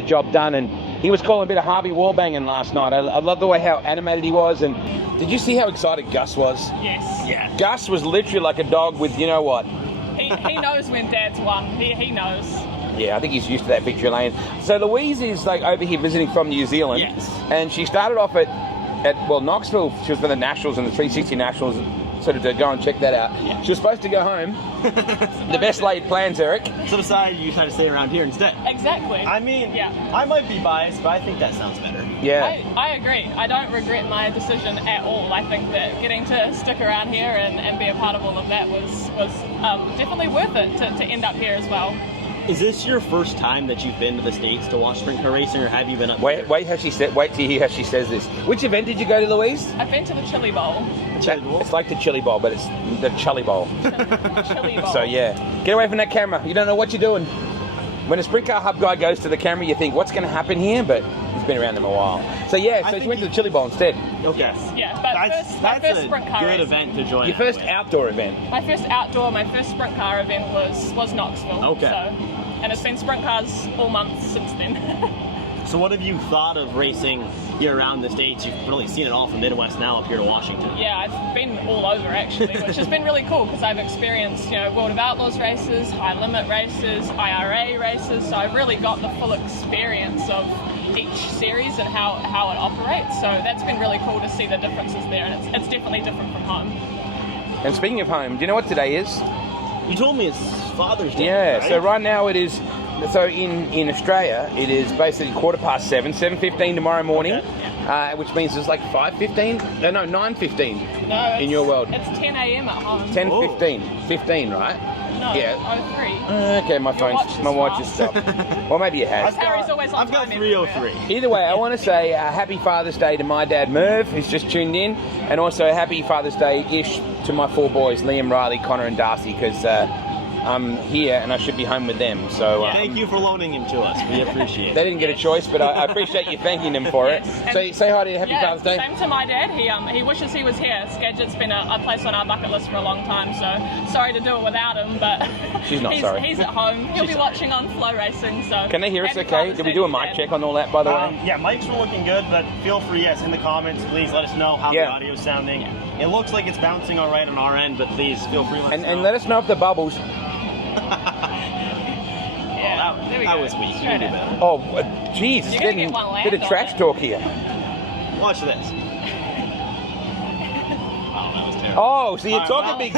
the job done. And he was calling a bit of Harvey wallbanging last night. I love the way how animated he was. And did you see how excited Gus was? Yes. Yeah. Gus was literally like a dog with, you know what? He knows when Dad's won. He knows. Yeah, I think he's used to that victory lane. So Louise is like over here visiting from New Zealand. Yes. And she started off at Knoxville. She was for the Nationals and the 360 Nationals, sort of to go and check that out. Yeah. She was supposed to go home. The best laid plans, Eric. So decided you decided to stay around here instead. Exactly. I mean, yeah. I might be biased, but I think that sounds better. Yeah. I agree. I don't regret my decision at all. I think that getting to stick around here and be a part of all of that was definitely worth it to end up here as well. Is this your first time that you've been to the States to watch sprint car racing, or have you been up Wait there? till you hear how she says this. Which event did you go to, Louise? I've been to the Chili Bowl. The Chili Bowl? It's like the Chili Bowl, but it's the Chili Bowl. Chili Bowl. So yeah, get away from that camera. You don't know what you're doing. When a sprint car hub guy goes to the camera, you think, what's going to happen here? But he's been around them a while. So yeah, so she went to the Chili Bowl instead. Okay. Yeah, but That's first a sprint car good race. event to join. Your first outdoor event. My first sprint car event was Knoxville. Okay. So, and it's been sprint cars all month since then. So what have you thought of racing here around the States? You've really seen it all from Midwest now up here to Washington. Yeah, I've been all over actually, which has been really cool because I've experienced, World of Outlaws races, high limit races, IRA races, so I've really got the full experience of each series and how it operates. So that's been really cool to see the differences there, and it's definitely different from home. And speaking of home, do you know what today is? You told me it's Father's Day. Yeah, right? so right now it is, so in Australia, it is basically 7:15 tomorrow morning, Okay. which means it's like 5:15, no, 9:15 No, in your world. It's 10 a.m. at home. 10:15, 15, right? No, Yeah. 03. Okay, my watch is fast. stopped. Well, maybe it has. Harry's always on I've got time 3:03. Either way, I want to say happy Father's Day to my dad Merv, who's just tuned in, and also happy Father's Day-ish to my 4 boys, Liam, Riley, Connor and Darcy, because I'm here and I should be home with them. So Thank you for loaning him to us. We appreciate they it. didn't get a choice, but I appreciate you thanking them for it. Yes, So say hi to you, happy Father's Day. Same to my dad. He wishes he was here. Skagit's been a place on our bucket list for a long time, so sorry to do it without him, but She's not sorry. He's at home. He'll be watching on Flow Racing. So Can they hear us happy okay? Father's Did we Day do a to mic Dad. check on all that, by the way? Yeah, mics were looking good, but feel free, yes, in the comments, please let us know how Yeah. the audio is sounding. It looks like it's bouncing all right on our end, but please feel free to let us know. And let us know if the bubbles. Yeah, there we That go. was weak. You Straight can do in. better. Oh, jeez, it's You're gonna getting get one a land bit of on trash it. talk here. Watch this. Oh, that was terrible. Oh, so you're All right, talking well- big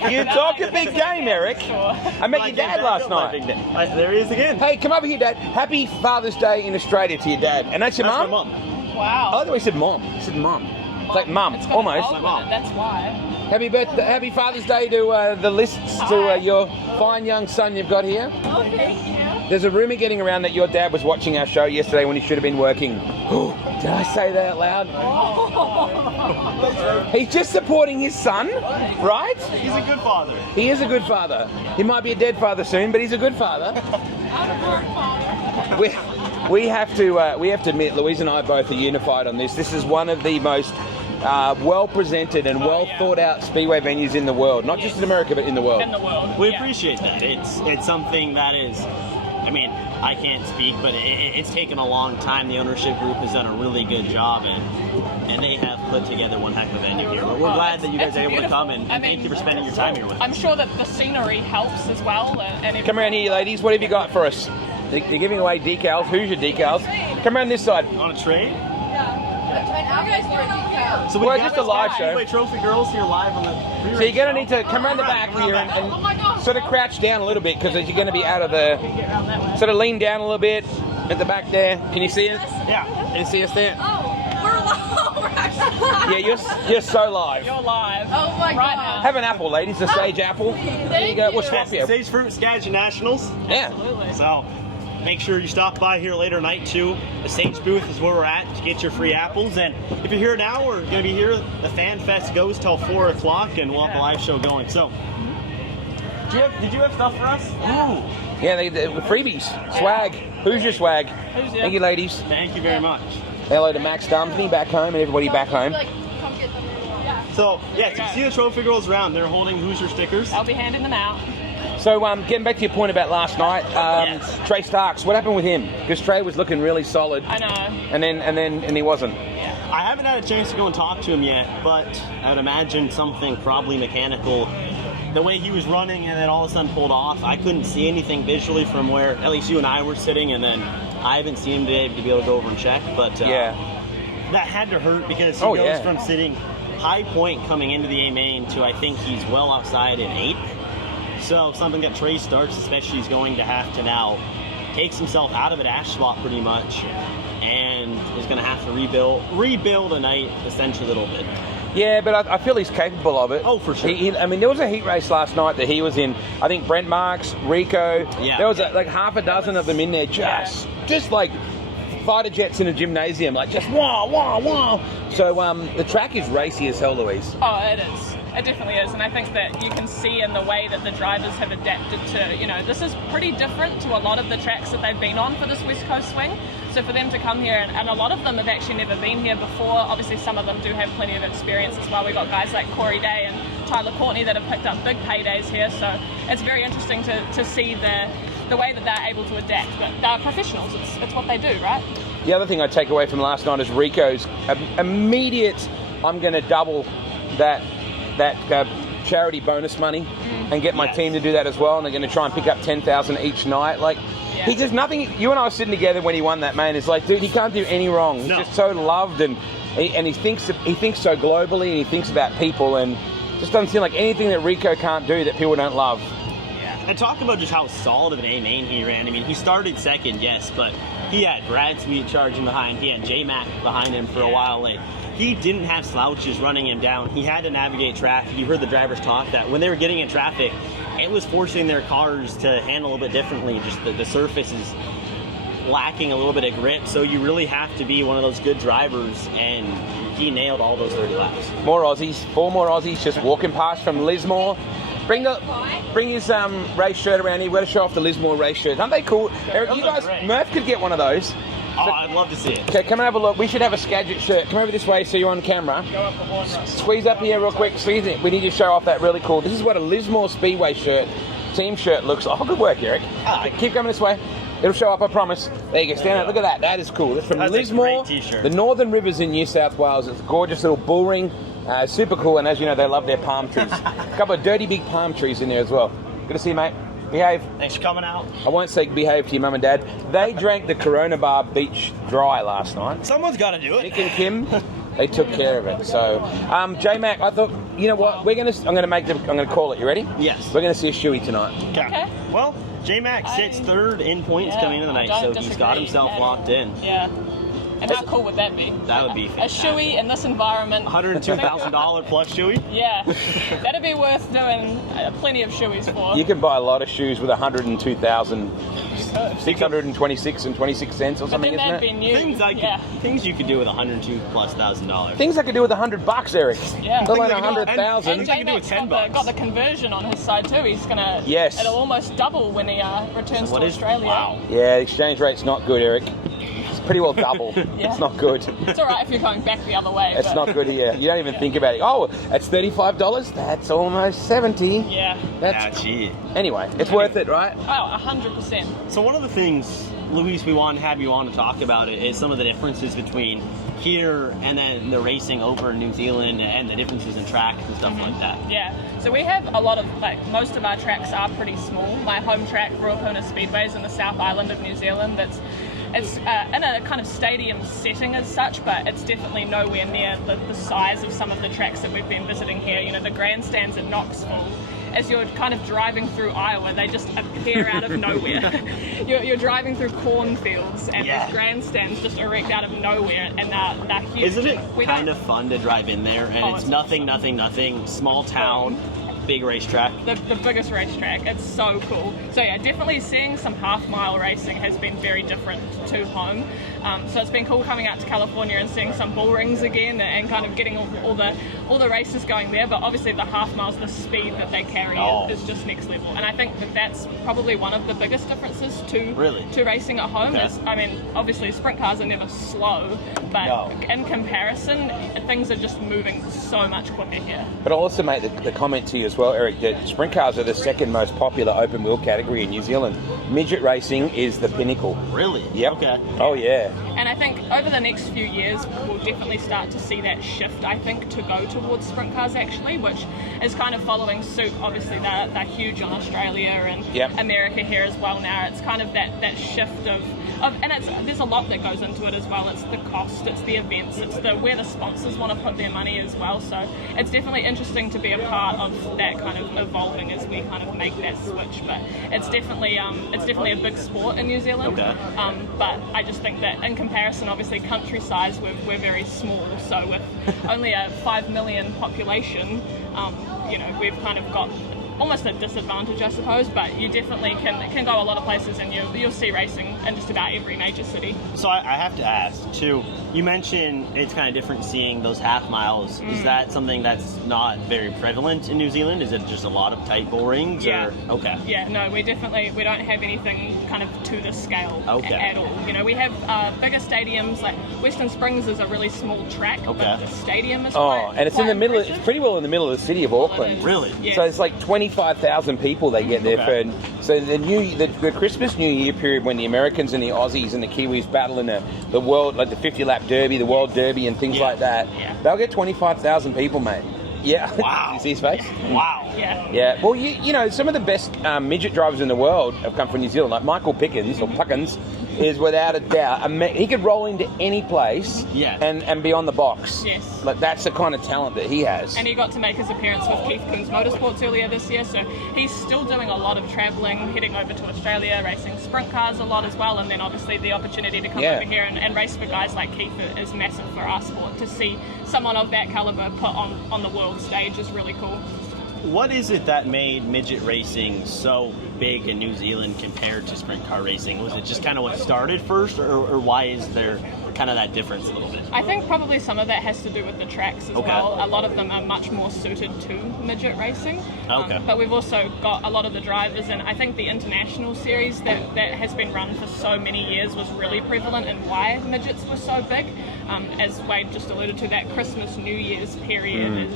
game. You talk a big game, Eric. Sure. I met your dad last night. There he is again. Hey, come over here, Dad. Happy Father's Day in Australia to your dad. And that's your That's my mum? mom. Wow. Oh, I thought he said mom. He said mum. It's like mum, It's got an almost. O in mom. it, that's why. Happy birthday, happy Father's Day to the lists, to your fine young son you've got here. Oh, thank you. There's a rumour getting around that your dad was watching our show yesterday when he should have been working. Did I say that out loud? He's just supporting his son, right? He's a good father. He is a good father. He might be a dead father soon, but he's a good father. We have to admit, Louise and I both are unified on this. This is one of the most well presented and well thought out speedway venues in the world, not just in America but in the world. In the world. We yeah. appreciate that. It's something that is, I mean, I can't speak, but it's taken a long time. The ownership group has done a really good job, and they have put together one heck of a venue here. We're glad that you guys It's are able to beautiful. come, and thank you for spending your time here with us. I'm sure that the scenery helps as well. And Come around here, ladies. What have you got for us? You're giving away decals. Who's your decals? Come around this side. On a trade? So Well, got just a live show. Speedway Trophy Girls here live on the pre-race So you're going to show. need to come around the back here and sort of crouch down a little bit because you're going to be out of the... Sort of lean down a little bit at the back there. Can you see us? Yeah. Can you see us there? Oh, we're live. We're actually Yeah, you're so live. you're live. Oh my right God. Have an apple, ladies. A Sage apple. There you go. We'll swap you. Sage Fruit Skagit Nationals. Yeah. Absolutely. So make sure you stop by here later tonight too. The Sage booth is where we're at to get your free apples. And if you're here now, we're going to be here. The Fan Fest goes till 4 o'clock, and we'll have the live show going. So, did you have stuff for us? Ooh. Yeah, the freebies. Swag. Who's your swag? Who's your- Thank you, ladies. Thank you very much. Hello to Max Dumpney back home and everybody back home. Like, come get them. Yeah. So, yeah, to see the trophy girls around, they're holding Hoosier stickers. I'll be handing them out. So getting back to your point about last night, Yes. Trey Starks, what happened with him? Because Trey was looking really solid. I know. And he wasn't. I haven't had a chance to go and talk to him yet, but I would imagine something probably mechanical. The way he was running and then all of a sudden pulled off, I couldn't see anything visually from where at least you and I were sitting, and then I haven't seen him today to be able to go over and check. But that had to hurt because he goes from sitting high point coming into the A main to I think he's well outside in 8th. So something that Trey Starks especially is going to have to now takes himself out of a dash spot pretty much, and is going to have to rebuild a night essentially a little bit. Yeah, but I feel he's capable of it. Oh, for sure. I mean, there was a heat race last night that he was in. I think Brent Marks, Rico. Yeah. There was like half a dozen of them in there, just like fighter jets in a gymnasium, like just wah wah wah. So the track is racy as hell, Louise. Oh, it is. It definitely is, and I think that you can see in the way that the drivers have adapted to, this is pretty different to a lot of the tracks that they've been on for this West Coast swing. So for them to come here, and a lot of them have actually never been here before. Obviously, some of them do have plenty of experience as well. We've got guys like Corey Day and Tyler Courtney that have picked up big paydays here, so it's very interesting to see the way that they're able to adapt. But they're professionals, it's what they do, right? The other thing I take away from last night is Rico's immediate, I'm going to double that charity bonus money and get my team to do that as well, and they're going to try and pick up 10,000 each night. Like, he does nothing. You and I were sitting together when he won that, man. It's like, dude, he can't do any wrong. He's just so loved, and he thinks so globally, and he thinks about people, and just doesn't seem like anything that Rico can't do that people don't love. And talk about just how solid of an A main he ran. I mean, he started second, yes, but he had Brad Sweet charging behind. He had J-Mac behind him for a while. Like, he didn't have slouches running him down. He had to navigate traffic. You heard the drivers talk that when they were getting in traffic, it was forcing their cars to handle a little bit differently. Just the surface is lacking a little bit of grip, so you really have to be one of those good drivers, and he nailed all those 30 laps. More Aussies, 4 more Aussies just walking past from Lismore. Bring his race shirt around here. We're going to show off the Lismore race shirt. Aren't they cool? Eric, you guys, Murph could get one of those. Oh, I'd love to see it. Okay, come and have a look. We should have a Skagit shirt. Come over this way so you're on camera. Go up the horn, Squeeze up here real quick. Squeeze it. We need to show off that really cool. This is what a Lismore Speedway shirt, team shirt looks like. Oh, good work, Eric. Keep coming this way. It'll show up, I promise. There you go. Stand up. Look at that. That is cool. That's from Lismore, the Northern Rivers in New South Wales. It's a gorgeous little bull ring. Super cool. And as you know, they love their palm trees. A couple of dirty big palm trees in there as well. Good to see you, mate. Behave. Thanks for coming out. I won't say behave to your mum and dad. They drank the Corona Bar Beach dry last night. Someone's got to do it. Nick and Kim, they took care of it. So, J-Mac, I thought, you know what? I'm gonna call it. You ready? Yes. We're gonna see a shoey tonight. Okay. Well, J-Mac sits third in points coming into the night, so he's got himself locked in. Yeah. And how cool would that be? That would be fantastic. A shoey in this environment. $102,000 plus shoey? Yeah. That'd be worth doing plenty of shoeys for. You can buy a lot of shoes with 102,626 and 26 cents or But something, then isn't that'd it? be new. Things you could do with $102,000+. Things I could do with $100, Eric. Yeah. Let alone Things I could do- 100,000. And J-Mac's got the conversion on his side too. He's gonna. Yes. It'll almost double when he returns to Australia. Wow. Yeah, the exchange rate's not good, Eric. It's pretty well double. Yeah. It's not good. It's all right if you're going back the other way. It's but not good here. You don't even think about it. Oh, it's $35. That's almost 70. Yeah. That's gee. Anyway, it's worth it, right? Oh, 100%. So one of the things, Luis, we want to have you on to talk about it is some of the differences between here and then the racing over in New Zealand and the differences in tracks and stuff like that. Yeah, so we have a lot of, most of our tracks are pretty small. My home track, Ruapuna Speedway, is in the South Island of New Zealand. It's in a kind of stadium setting as such, but it's definitely nowhere near the size of some of the tracks that we've been visiting here. You know, the grandstands at Knoxville, as you're kind of driving through Iowa, they just appear out of nowhere. You're driving through cornfields and these grandstands just erect out of nowhere, and they're huge. Isn't it kind of fun to drive in there? And it's nothing, small town, big racetrack. The biggest racetrack. It's so cool. So yeah, definitely seeing some half-mile racing has been very different to home. So it's been cool coming out to California and seeing some bull rings again and kind of getting all the races going there. But obviously the half miles, the speed that they carry is just next level. And I think that's probably one of the biggest differences to racing at home. Is, I mean, obviously sprint cars are never slow, but in comparison, things are just moving so much quicker here. But I'll also make the comment to you as well. well, Eric, that sprint cars are the second most popular open wheel category in New Zealand. Midget racing is the pinnacle. Really? Yep. Okay. Oh, yeah. And I think over the next few years, we'll definitely start to see that shift, I think, to go towards sprint cars, actually, which is kind of following suit. Obviously, they're huge on Australia and America here as well now. It's kind of that shift of and there's a lot that goes into it as well. It's the cost, it's the events, it's where the sponsors want to put their money as well. So it's definitely interesting to be a part of that kind of evolving as we kind of make that switch. But it's definitely a big sport in New Zealand. Okay. But I just think that in comparison, obviously country size, we're very small. So with only a 5 million population, we've kind of got almost a disadvantage, I suppose, but you definitely can go a lot of places and you'll see racing in just about every major city. So I have to ask, too, you mentioned it's kind of different seeing those half miles. Is that something that's not very prevalent in New Zealand? Is it just a lot of tight bull rings? Yeah. Or? Okay. Yeah, no, we don't have anything kind of to the scale at all. We have bigger stadiums, like Western Springs is a really small track, but the stadium is and it's quite in the middle. impressive. It's pretty well in the middle of the city of Auckland. Really? Yes. So it's like 25,000 people they get there for. So the Christmas New Year period, when the Americans and the Aussies and the Kiwis battle in the world, like the 50-lap derby, the World Derby, and things like that, they'll get 25,000 people, mate. Yeah. Wow. You see his face? Wow. Yeah. Yeah. Well, you know, some of the best midget drivers in the world have come from New Zealand, like Michael Pickens, or Puckins, is without a doubt. He could roll into any place and be on the box. Yes. Like, that's the kind of talent that he has. And he got to make his appearance with Keith Coons Motorsports earlier this year, so he's still doing a lot of travelling, heading over to Australia, racing sprint cars a lot as well, and then obviously the opportunity to come over here and race for guys like Keith is massive for our sport. To see someone of that calibre put on the world stage is really cool. What is it that made midget racing so big in New Zealand compared to sprint car racing? Was it just kind of what started first, or why is there kind of that difference a little bit? I think probably some of that has to do with the tracks as well. A lot of them are much more suited to midget racing. But we've also got a lot of the drivers, and I think the international series that has been run for so many years was really prevalent in why midgets were so big. As Wade just alluded to, that Christmas New Year's period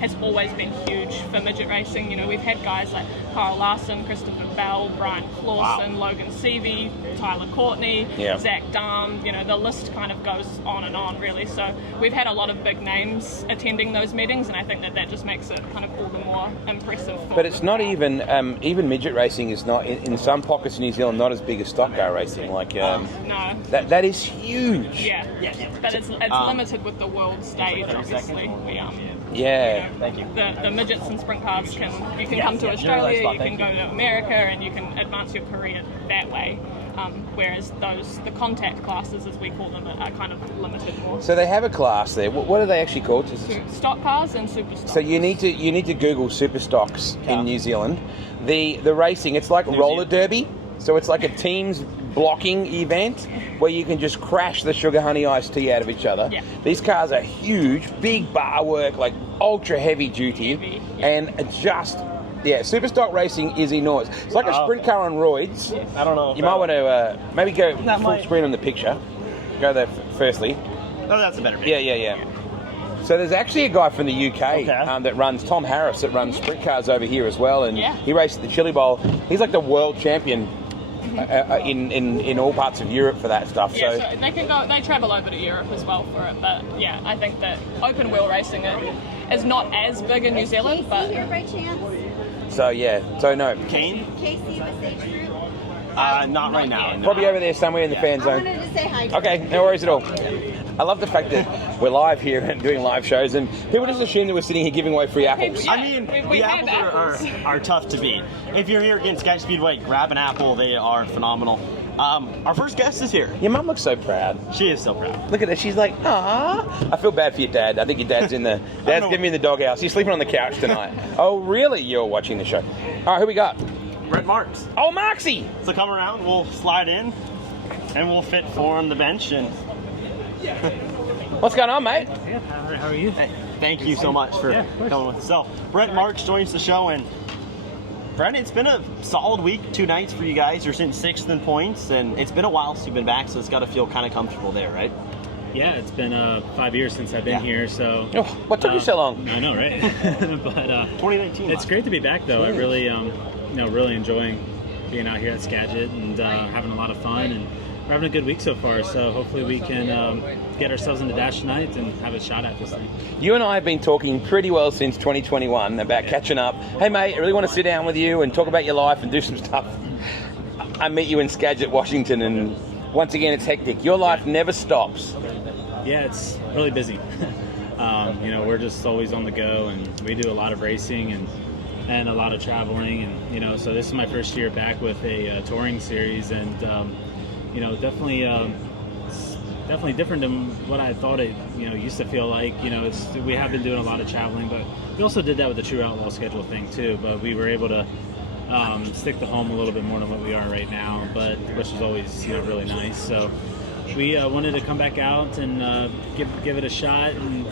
has always been huge for midget racing. You know, we've had guys like Kyle Larson, Christopher Bell, Brian Clausen, Logan Seavey, Tyler Courtney, Zach Dahm. You know, the list kind of goes on and on, really. So we've had a lot of big names attending those meetings, and I think that just makes it kind of all the more impressive. But it's not even midget racing is not in some pockets of New Zealand not as big as stock car racing. Like no, that is huge. Yeah. But it's limited with the world stage, obviously. Thank you. The midgets and sprint cars you can come to Australia, you can go to America, and you can advance your career that way. Whereas the contact classes, as we call them, are kind of limited more. So they have a class there. What are they actually called? Stock cars and super stocks. So you need to Google super stocks in New Zealand. The racing, it's like roller derby. So it's like a teams blocking event where you can just crash the sugar honey iced tea out of each other. Yeah. These cars are huge, big bar work, like ultra heavy duty, and just super stock racing is enormous. It's like a sprint car on roids. I don't know. You might want to maybe go full screen on the picture. Go there firstly. Oh, that's a better picture. Yeah. So there's actually a guy from the UK that runs, Tom Harris, that runs sprint cars over here as well, and he raced at the Chili Bowl. He's like the world champion in all parts of Europe for that stuff. So they travel over to Europe as well for it. But I think that open wheel racing is not as big in New Zealand. But here by chance? So no. Kane? Casey with Sage Fruit? Not right now. No. Probably over there somewhere in the fan I zone. wanted to say hi. Okay, no worries at all. I love the fact that we're live here and doing live shows, and people just assume that we're sitting here giving away free apples. Yeah, I mean, we the have apples are tough to beat. If you're here against Skagit Speedway, grab an apple. They are phenomenal. Our first guest is here. Your mum looks so proud. She is so proud. Look at her. She's like, ah. I feel bad for your dad. I think your dad's Dad's giving me in the doghouse. He's sleeping on the couch tonight. Oh, really? You're watching the show. All right, who we got? Brent Marks. Oh, Marksy. So come around. We'll slide in, and we'll fit four on the bench. And what's going on, mate? Yeah, how are you? Hey, thank you so much for coming with us. So, Brent Marks joins the show, and Brent, it's been a solid week, 2 nights for you guys. You're sitting 6th in points, and it's been a while since you've been back, so it's got to feel kind of comfortable there, right? Yeah, it's been 5 years since I've been here, so... Oh, what took you so long? I know, right? But 2019. it's great to be back, though. I really, really enjoying being out here at Skagit and having a lot of fun, and we're having a good week so far. So hopefully we can get ourselves into Dash tonight and have a shot at this thing. You and I have been talking pretty well since 2021 about catching up. Hey, mate, I really want to sit down with you and talk about your life and do some stuff. I met you in Skagit, Washington, and once again, it's hectic. Your life never stops. Yeah, it's really busy. We're just always on the go, and we do a lot of racing and a lot of traveling, and so this is my first year back with a touring series, and definitely different than what I thought it used to feel like. We have been doing a lot of traveling, but we also did that with the True Outlaw schedule thing too. But we were able to stick to home a little bit more than what we are right now, but which is always really nice. So we wanted to come back out and give it a shot, and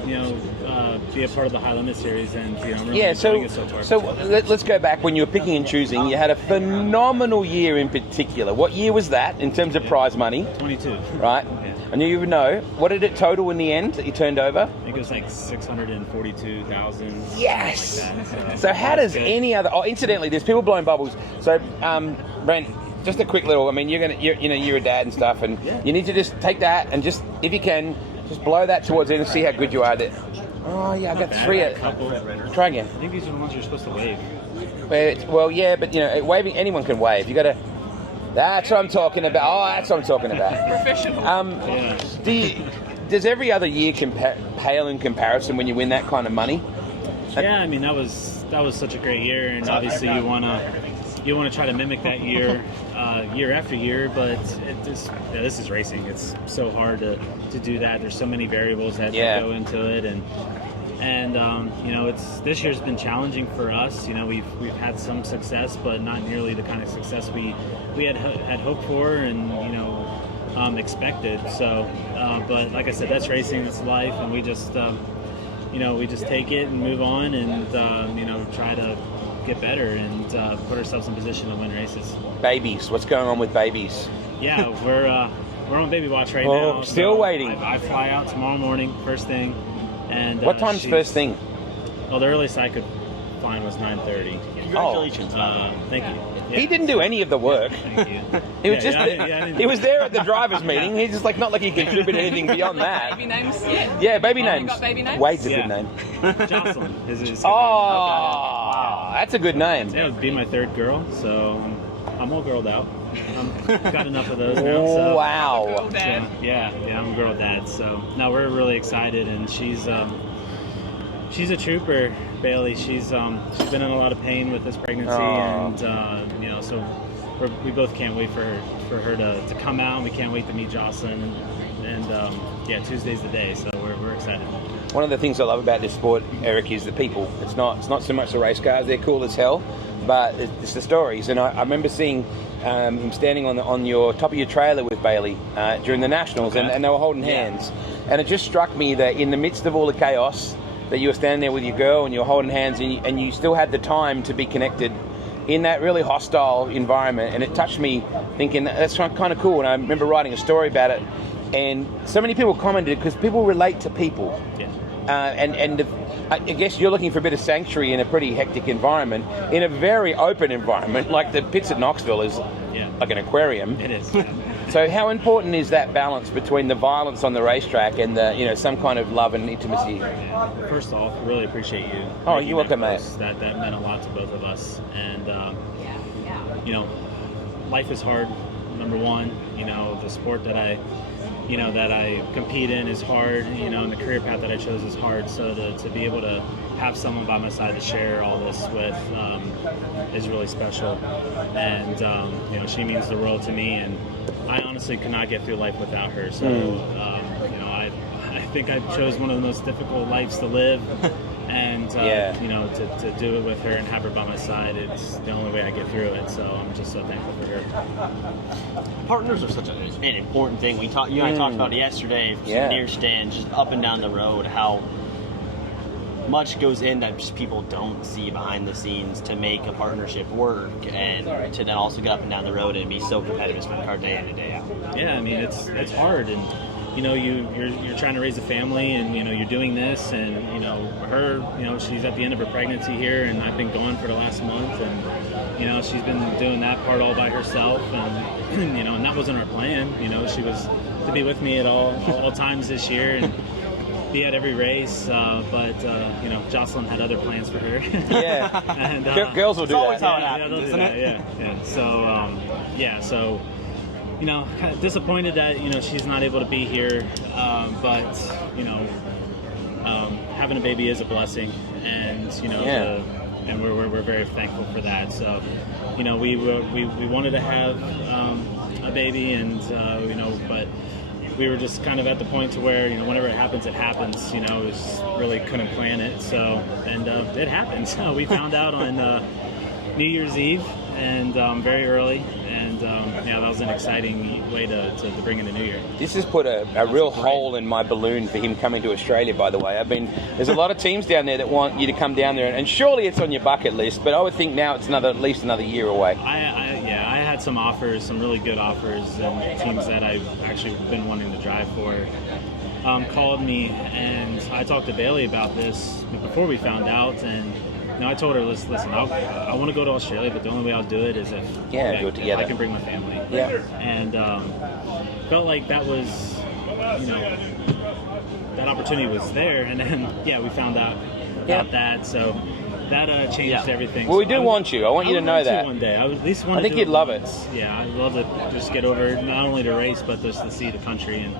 be a part of the High Limit series, and I'm really enjoying it so far. So let's go back when you were picking and choosing. You had a phenomenal year in particular. What year was that in terms of prize money? 22. Right. Yeah. And you even know, what did it total in the end that you turned over? I think it was like 642,000. Yes. Like that. So how does any other? Oh, incidentally, there's people blowing bubbles. So, Brent, just a quick little. I mean, you're a dad and stuff, and you need to just take that and just, if you can, just blow that towards it and see how good you are. Oh yeah, I got three. Try again. I think these are the ones you're supposed to wave. Well, yeah, but waving, anyone can wave. You got to. That's what I'm talking about. Oh, that's what I'm talking about. Professional. Does every other year pale in comparison when you win that kind of money? Yeah, I mean that was such a great year, and obviously you want to try to mimic that year year after year, but this is racing. It's so hard to do that. There's so many variables that go into it, and this year's been challenging for us. We've had some success, but not nearly the kind of success we had hoped for and expected. So, but like I said, that's racing, that's life, and we just take it and move on, and try to get better and put ourselves in position to win races. Babies, what's going on with babies? Yeah, we're on baby watch right now. Still waiting. I fly out tomorrow morning, first thing. And what time's first thing? Well, the earliest I could fly was 9:30. Congratulations. Thank you. Yeah. He didn't do any of the work. Thank you. He was he was there at the drivers' meeting. He's just not like he contributed anything beyond that. Baby names yet? Yeah, baby names. Got baby names? Wade's a good name. Jocelyn is his good name. That's a good name. Yeah, it would be my third girl, so I'm all girled out. I've got enough of those now. So. Wow. Girl dad. So, yeah, I'm a girl dad. So no, we're really excited, and she's a trooper, Bailey. She's been in a lot of pain with this pregnancy, and so we both can't wait for her to come out. And we can't wait to meet Jocelyn, and Tuesday's the day, so we're excited. One of the things I love about this sport, Eric, is the people. It's not so much the race cars; they're cool as hell, but it's the stories. And I remember seeing him standing on your top of your trailer with Bailey during the Nationals, and they were holding hands. And it just struck me that in the midst of all the chaos, that you were standing there with your girl and you were holding hands, and you still had the time to be connected in that really hostile environment. And it touched me, thinking that's kind of cool. And I remember writing a story about it, and so many people commented because people relate to people. Yeah. I guess you're looking for a bit of sanctuary in a pretty hectic environment, in a very open environment, like the pits at Knoxville is like an aquarium. It is. So how important is that balance between the violence on the racetrack and the some kind of love and intimacy? First off, I really appreciate you. Oh, you're welcome, mate. That meant a lot to both of us, and life is hard. Number one, the sport that I compete in is hard, and the career path that I chose is hard. So to be able to have someone by my side to share all this with is really special. And, she means the world to me, and I honestly could not get through life without her. So, I think I chose one of the most difficult lives to live. And, to do it with her and have her by my side, it's the only way I get through it. So I'm just so thankful for her. Partners are such an important thing. You and I talked about it yesterday, near stands, just up and down the road, how much goes in that just people don't see behind the scenes to make a partnership work, and to then also get up and down the road and be so competitive, spend car day in and day out. Yeah, I mean it's hard, and you know, you're trying to raise a family, and you know, you're doing this, and you know, her, you know, she's at the end of her pregnancy here, and I've been gone for the last month, and you know, she's been doing that part all by herself, and you know, and that wasn't her plan. You know, she was to be with me at all times this year and be at every race, but you know, Jocelyn had other plans for her. Yeah, and girls will do that. always how it happens, they'll do isn't that, it? Yeah. So so you know, kind of disappointed that, you know, she's not able to be here, but you know, having a baby is a blessing, and you know, and we're very thankful for that. So, you know, we wanted to have a baby, and you know, but we were just kind of at the point to where, you know, whenever it happens, it happens. You know, just really couldn't plan it. So, and it happened. So we found out on New Year's Eve, and very early, and yeah, that was an exciting way to bring in the new year. This has put a real hole in my balloon for him coming to Australia, by the way. There's a lot of teams down there that want you to come down there, and surely it's on your bucket list, but I would think now it's at least another year away. I had some offers, some really good offers, and teams that I've actually been wanting to drive for called me, and I talked to Bailey about this before we found out, and you know, I told her, listen, I want to go to Australia, but the only way I'll do it is if do it together. I can bring my family. Yeah. And felt like that was, you know, that opportunity was there, and then we found out about that, so that changed everything. Well, we So do want you. I want you to know that. One day, I would at least want. I think you'd love it. Yeah, I'd love to just get over, not only to race, but just to see the country, and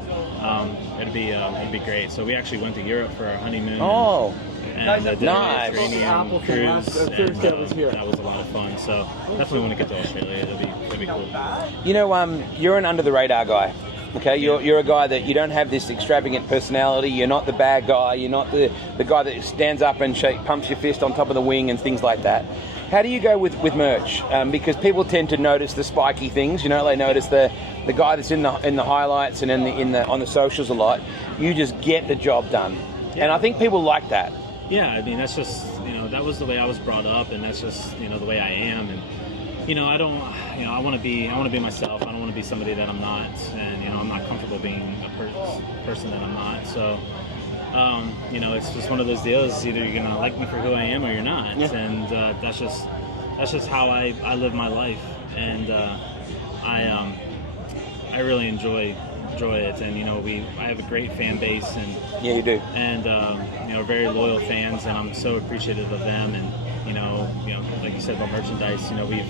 it'd be great. So we actually went to Europe for our honeymoon. Oh. And did Nice. a Mediterranean cruise, and that was a lot of fun. So definitely want to get to Australia. It'd be cool. You know, you're an under the radar guy. Okay, you're a guy that you don't have this extravagant personality. You're not the bad guy. You're not the guy that stands up and pumps your fist on top of the wing and things like that. How do you go with merch? Because people tend to notice the spiky things. You know, they notice the guy that's in the highlights and on the socials a lot. You just get the job done, and I think people like that. Yeah, I mean, that's just, you know, that was the way I was brought up, and that's just, you know, the way I am. And you know, I don't, you know, I want to be myself. I don't want to be somebody that I'm not, and you know, I'm not comfortable being a person that I'm not. So, you know, it's just one of those deals. Either you're gonna like me for who I am, or you're not. Yeah. And that's just how I live my life, and I really enjoy it, and you know, I have a great fan base, and yeah, you do, and you know, very loyal fans, and I'm so appreciative of them. And you know, like you said about merchandise, you know, we've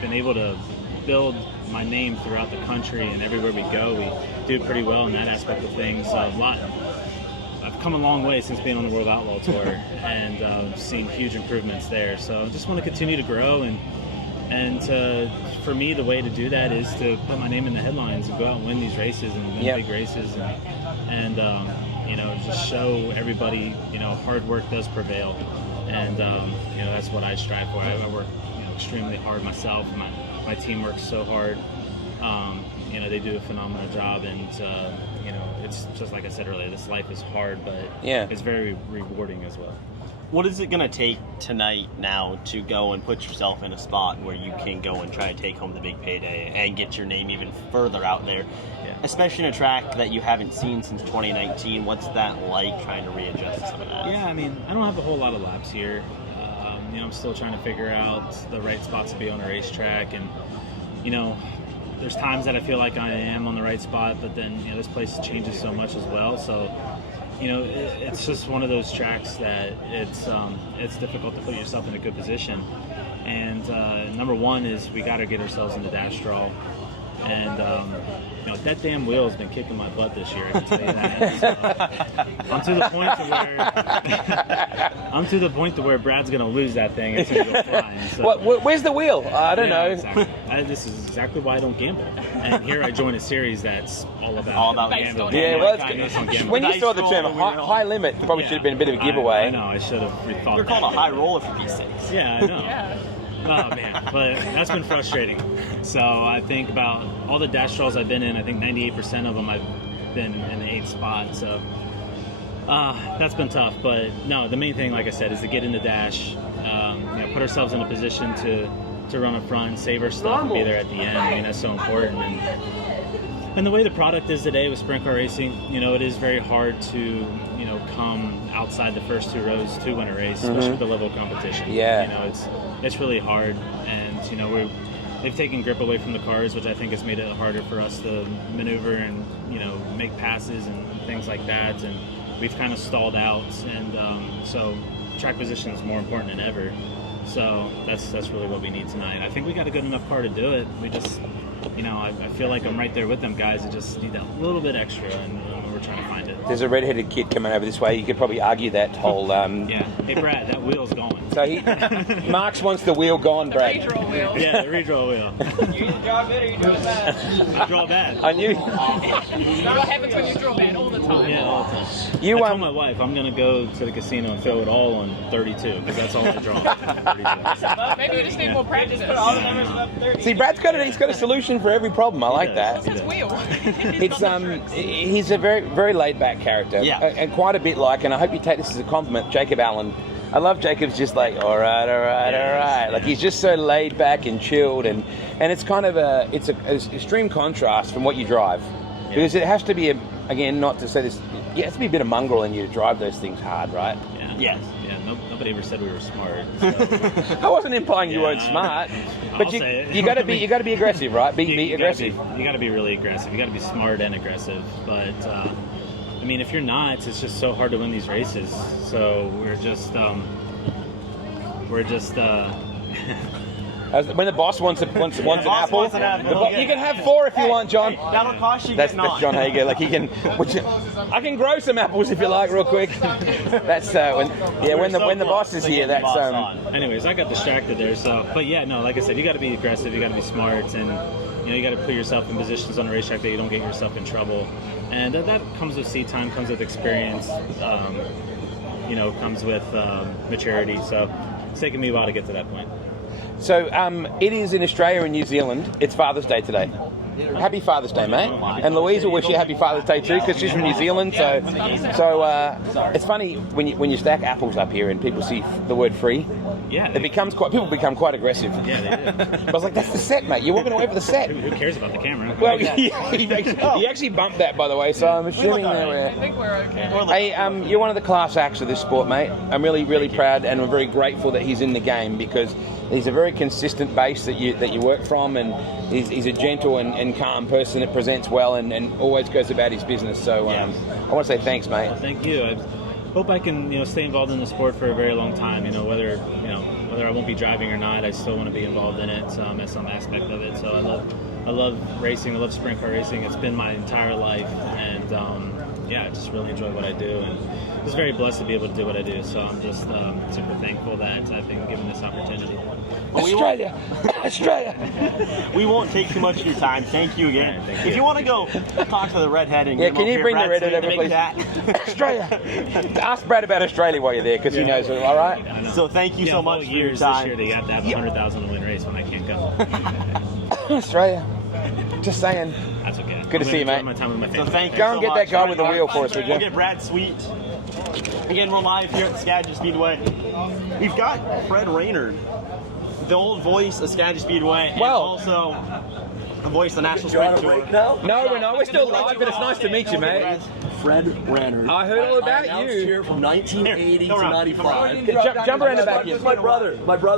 been able to build my name throughout the country, and everywhere we go, we do pretty well in that aspect of things. I've come a long way since being on the World Outlaw Tour, and seen huge improvements there. So I just want to continue to grow, and for me, the way to do that is to put my name in the headlines and go out and win these races and win big races, and you know, just show everybody, you know, hard work does prevail, and you know, that's what I strive for. I work, you know, extremely hard myself. My team works so hard. You know, they do a phenomenal job, and you know, it's just like I said earlier, this life is hard, but it's very rewarding as well. What is it going to take tonight now to go and put yourself in a spot where you can go and try to take home the big payday and get your name even further out there? Yeah. Especially in a track that you haven't seen since 2019. What's that like, trying to readjust to some of that? Yeah, I mean, I don't have a whole lot of laps here. You know, I'm still trying to figure out the right spots to be on a racetrack, and you know, there's times that I feel like I am on the right spot, but then, you know, this place changes so much as well. So, you know, it's just one of those tracks that it's difficult to put yourself in a good position. And number one is we got to get ourselves in the dash draw. And you know, that damn wheel has been kicking my butt this year, I can tell you that. So, I'm to the point to where Brad's going to lose that thing. It's going to go flying. So. Where's the wheel? I don't know. Exactly. This is exactly why I don't gamble. And here I join a series that's all about gambling. Yeah, well, when you saw the term high limit, probably should have been a bit of a giveaway. I know, I should have rethought. You're called a high roller for these things. Yeah, I know. Yeah. Oh man, but that's been frustrating. So I think about all the dash draws I've been in, I think 98% of them I've been in the 8th spot. So that's been tough. But no, the main thing, like I said, is to get in the dash, you know, put ourselves in a position to run up front, save our stuff, and be there at the end. I mean, that's so important. And And the way the product is today with sprint car racing, it is very hard to, come outside the first 2 rows to win a race, especially with the level of competition. Yeah. It's really hard, and they've taken grip away from the cars, which I think has made it harder for us to maneuver and make passes and things like that. And we've kind of stalled out, and so track position is more important than ever. So that's really what we need tonight. I think we got a good enough car to do it. We just, I feel like I'm right there with them guys. I just need that little bit extra, and we're trying to find it. There's a red-headed kid coming over this way. You could probably argue that whole. Yeah. Hey Brad, that wheel's going. So Marks wants the wheel gone, Brad. The redraw wheel. Yeah, the redraw wheel. You draw good or you draw bad? I draw bad. I knew. What happens when you draw bad all the time? Yeah, all the time. You I told my wife I'm gonna go to the casino and throw it all on 32 because that's all I draw. 32. Maybe you just need more practice. Put all the numbers up 30. See, Brad's got a solution for every problem. I like that. His wheel. It's he's a very very laid back character, and quite a bit like. And I hope you take this as a compliment, Jacob Allen. I love Jacob's just like all right. Like he's just so laid back and chilled, and it's kind of it's an extreme contrast from what you drive, because it has to be again, not to say this, it has to be a bit of mongrel in you to drive those things hard, right? Yeah. Yes. Yeah. Nobody ever said we were smart. So. I wasn't implying you weren't smart, but you got to be aggressive, right? Be aggressive. You got to be really aggressive. You got to be smart and aggressive. But I mean, if you're not, it's just so hard to win these races. So we're just. When the boss wants an apple, wants an apple, you can have 4 if you want, John. That'll cost you. That's John Hager. Like I can grow some apples if you like, real quick. That's when the boss is here. That's Anyways, I got distracted there. So, but yeah, no, like I said, you got to be aggressive. You got to be smart, and you got to put yourself in positions on the racetrack that you don't get yourself in trouble. And that comes with seat time, comes with experience. Comes with maturity. So it's taken me a while to get to that point. So it is in Australia and New Zealand. It's Father's Day today. Happy Father's Day, mate. And Louise will wish you happy Father's Day too, because she's from New Zealand. So it's funny when you stack apples up here and people see the word free. Yeah. People become quite aggressive. Yeah, they do. I was like, that's the set, mate. You're walking away from the set. Who cares about the camera? Well, he actually bumped that, by the way. So I'm assuming I think we're okay. Hey, you're one of the class acts of this sport, mate. I'm really, really proud, and I'm very grateful that he's in the game, because he's a very consistent base that you work from, and he's a gentle and calm person that presents well and always goes about his business. So I want to say thanks, mate. Well, thank you. I hope I can stay involved in the sport for a very long time. Whether I won't be driving or not, I still want to be involved in it as some aspect of it. So I love racing. I love sprint car racing. It's been my entire life, and I just really enjoy what I do, and I'm just very blessed to be able to do what I do. So I'm just super thankful that I've been given this opportunity. Australia! We won't take too much of your time. Thank you again. Right, thank you. If you want to go talk to the redhead and Can you bring the redhead over, please? Australia! Ask Brad about Australia while you're there, because he knows it, all right? So thank you so much for your years time. this year they have to have 100,000 to win race when I can't go. Australia. Just saying. That's okay. Good to see you, mate. My time with my So family. thank you Go so and get much. that guy with the wheel for us, would you? We'll get Brad Sweet. Again, we're live here at the Skagit Speedway. We've got Fred Renard, the old voice of Skagit Speedway, and Wow. also the voice of the National Sprint Tour. No, we're not. We're still live, but it's nice to meet you, mate. Fred Renard. I heard all about I announced you. here from 1980 to 95. Jump around the back This here. is my brother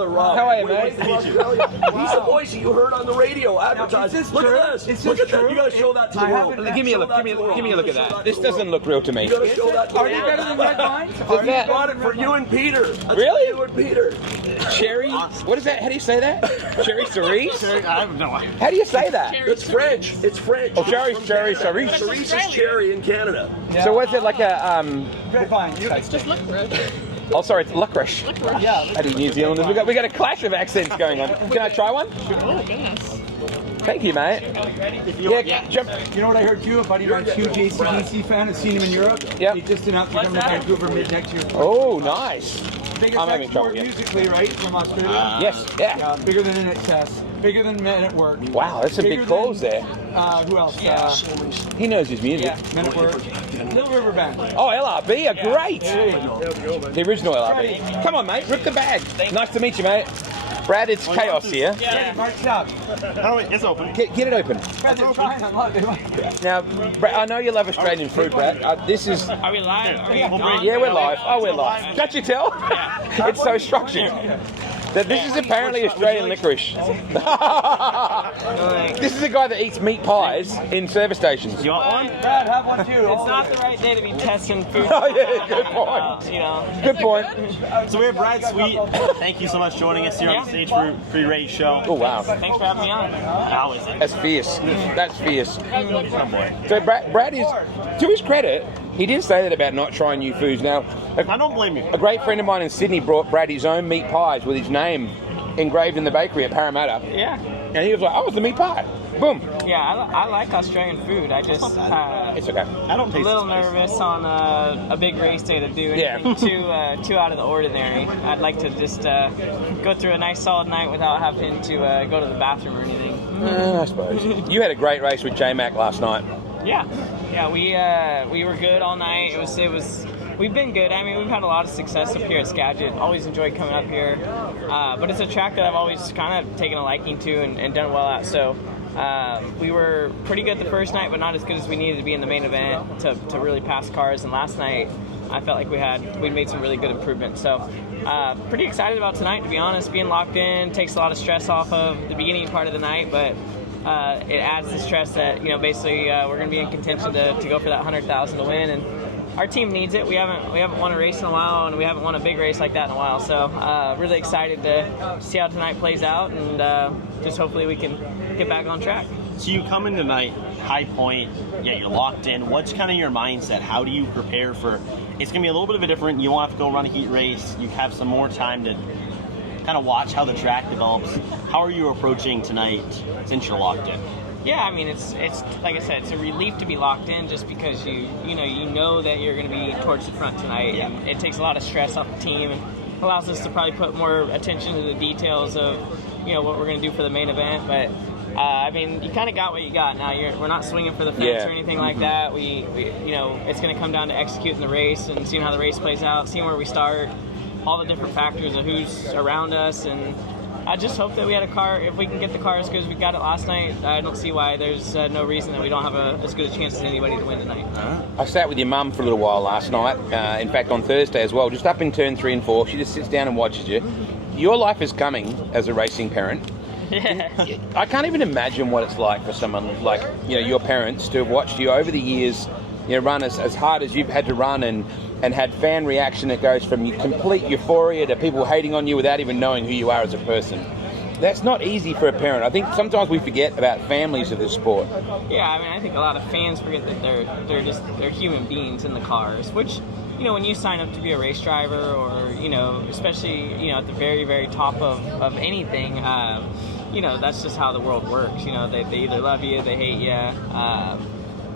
Rob. How are you, mate? He's the voice that you heard on the radio advertising. Look at this. Look at that. You gotta show that to the world. Give me a look. Give me a look at that. This doesn't look real to me. You gotta show that to the world. Are you better than Red Vines? Does I that brought it for you and Peter. That's Really? for you and Peter. cherry? What is that? How do you say that? Cherry cerise? I have no idea. How do you say that? It's French. It's French. Oh, cherry cerise. Cerise is cherry in Canada. So what's it like a Red Vine. It's just licorice. Oh, sorry, it's licorice. Yeah. Bloody New Zealanders. We got a clash of accents going on. Can I try one? Oh goodness. Thank you, mate. Yeah, jump. You know what I heard too? A buddy of mine's huge ACDC fan. Has seen him in Europe. Yep. He just announced he's coming to Vancouver mid next year. Oh, nice. Biggest I'm having trouble export here. musically, right, from Australia. Yes, yeah. Bigger than NXS. Bigger than Men at Work. Wow, that's some big Bigger calls than, there. Who else? He knows his music. Yeah, Men at Work. Little River Band. Oh, LRB, great. There you go. The original LRB. Come on, mate, rip the bag. Nice to meet you, mate. Brad, it's chaos here. Yeah. Oh, wait, it's open. Get it open. Now, Brad, I know you love Australian food, Brad. This is... Are we live? Are we on? Yeah, we're live. Oh, we're live. Can't you tell? It's so structured. That this is apparently Australian licorice. This is a guy that eats meat pies in service stations. You want one? Brad, have one too. It's not the right day to be testing food. Oh, yeah, good point. You know. Good point. So we have Brad Sweet. Thank you so much for joining us here on the Sage Fruit Free Race Show. Oh, wow. Thanks for having me on. Always. That's fierce. That's fierce. Oh, boy. So Brad is, to his credit, he didn't say that about not trying new foods. Now, I don't blame you. a great friend of mine in Sydney brought Brad his own meat pies with his name engraved in the bakery at Parramatta. Yeah. And he was like, oh, it's the meat pie. Boom. Yeah, I like Australian food. I just It's okay. I don't a taste little the spice. nervous on a big race day to do anything too out of the ordinary. I'd like to just go through a nice solid night without having to go to the bathroom or anything. I suppose. You had a great race with J-Mac last night. Yeah, we were good all night. It was. We've been good. I mean, we've had a lot of success up here at Skagit. Always enjoyed coming up here. But it's a track that I've always kind of taken a liking to and done well at. So we were pretty good the first night, but not as good as we needed to be in the main event to really pass cars. And last night, I felt like we made some really good improvements. So pretty excited about tonight, to be honest. Being locked in takes a lot of stress off of the beginning part of the night, but it adds the stress that, you know, basically we're going to be in contention to go for that 100,000 to win. And our team needs it. We haven't won a race in a while, and we haven't won a big race like that in a while. So really excited to see how tonight plays out, and just hopefully we can get back on track. So you come in tonight, high point, yeah, you're locked in. What's kind of your mindset? How do you prepare for, it's going to be a little bit of a different, you won't have to go run a heat race, you have some more time to kind of watch how the track develops. How are you approaching tonight since you're locked in? Yeah, I mean, it's like I said, it's a relief to be locked in just because you know that you're going to be towards the front tonight, and it takes a lot of stress off the team and allows us to probably put more attention to the details of, you know, what we're going to do for the main event. But I mean, you kind of got what you got now. We're not swinging for the fence or anything like that. We you know, it's going to come down to executing the race and seeing how the race plays out, seeing where we start, all the different factors of who's around us. And I just hope that we had a car. If we can get the car as good as we got it last night, I don't see why there's no reason that we don't have as good a chance as anybody to win tonight. I sat with your mum for a little while last night, in fact on Thursday as well, just up in turn 3 and 4. She just sits down and watches you. Your life is coming as a racing parent. Yeah. I can't even imagine what it's like for someone like, you know, your parents to have watched you over the years, you know, run as hard as you've had to run and had fan reaction that goes from complete euphoria to people hating on you without even knowing who you are as a person. That's not easy for a parent. I think sometimes we forget about families of this sport. Yeah, I mean, I think a lot of fans forget that they're human beings in the cars, which, you know, when you sign up to be a race driver or, you know, especially, you know, at the very, very top of anything, you know, that's just how the world works. You know, they either love you, they hate you.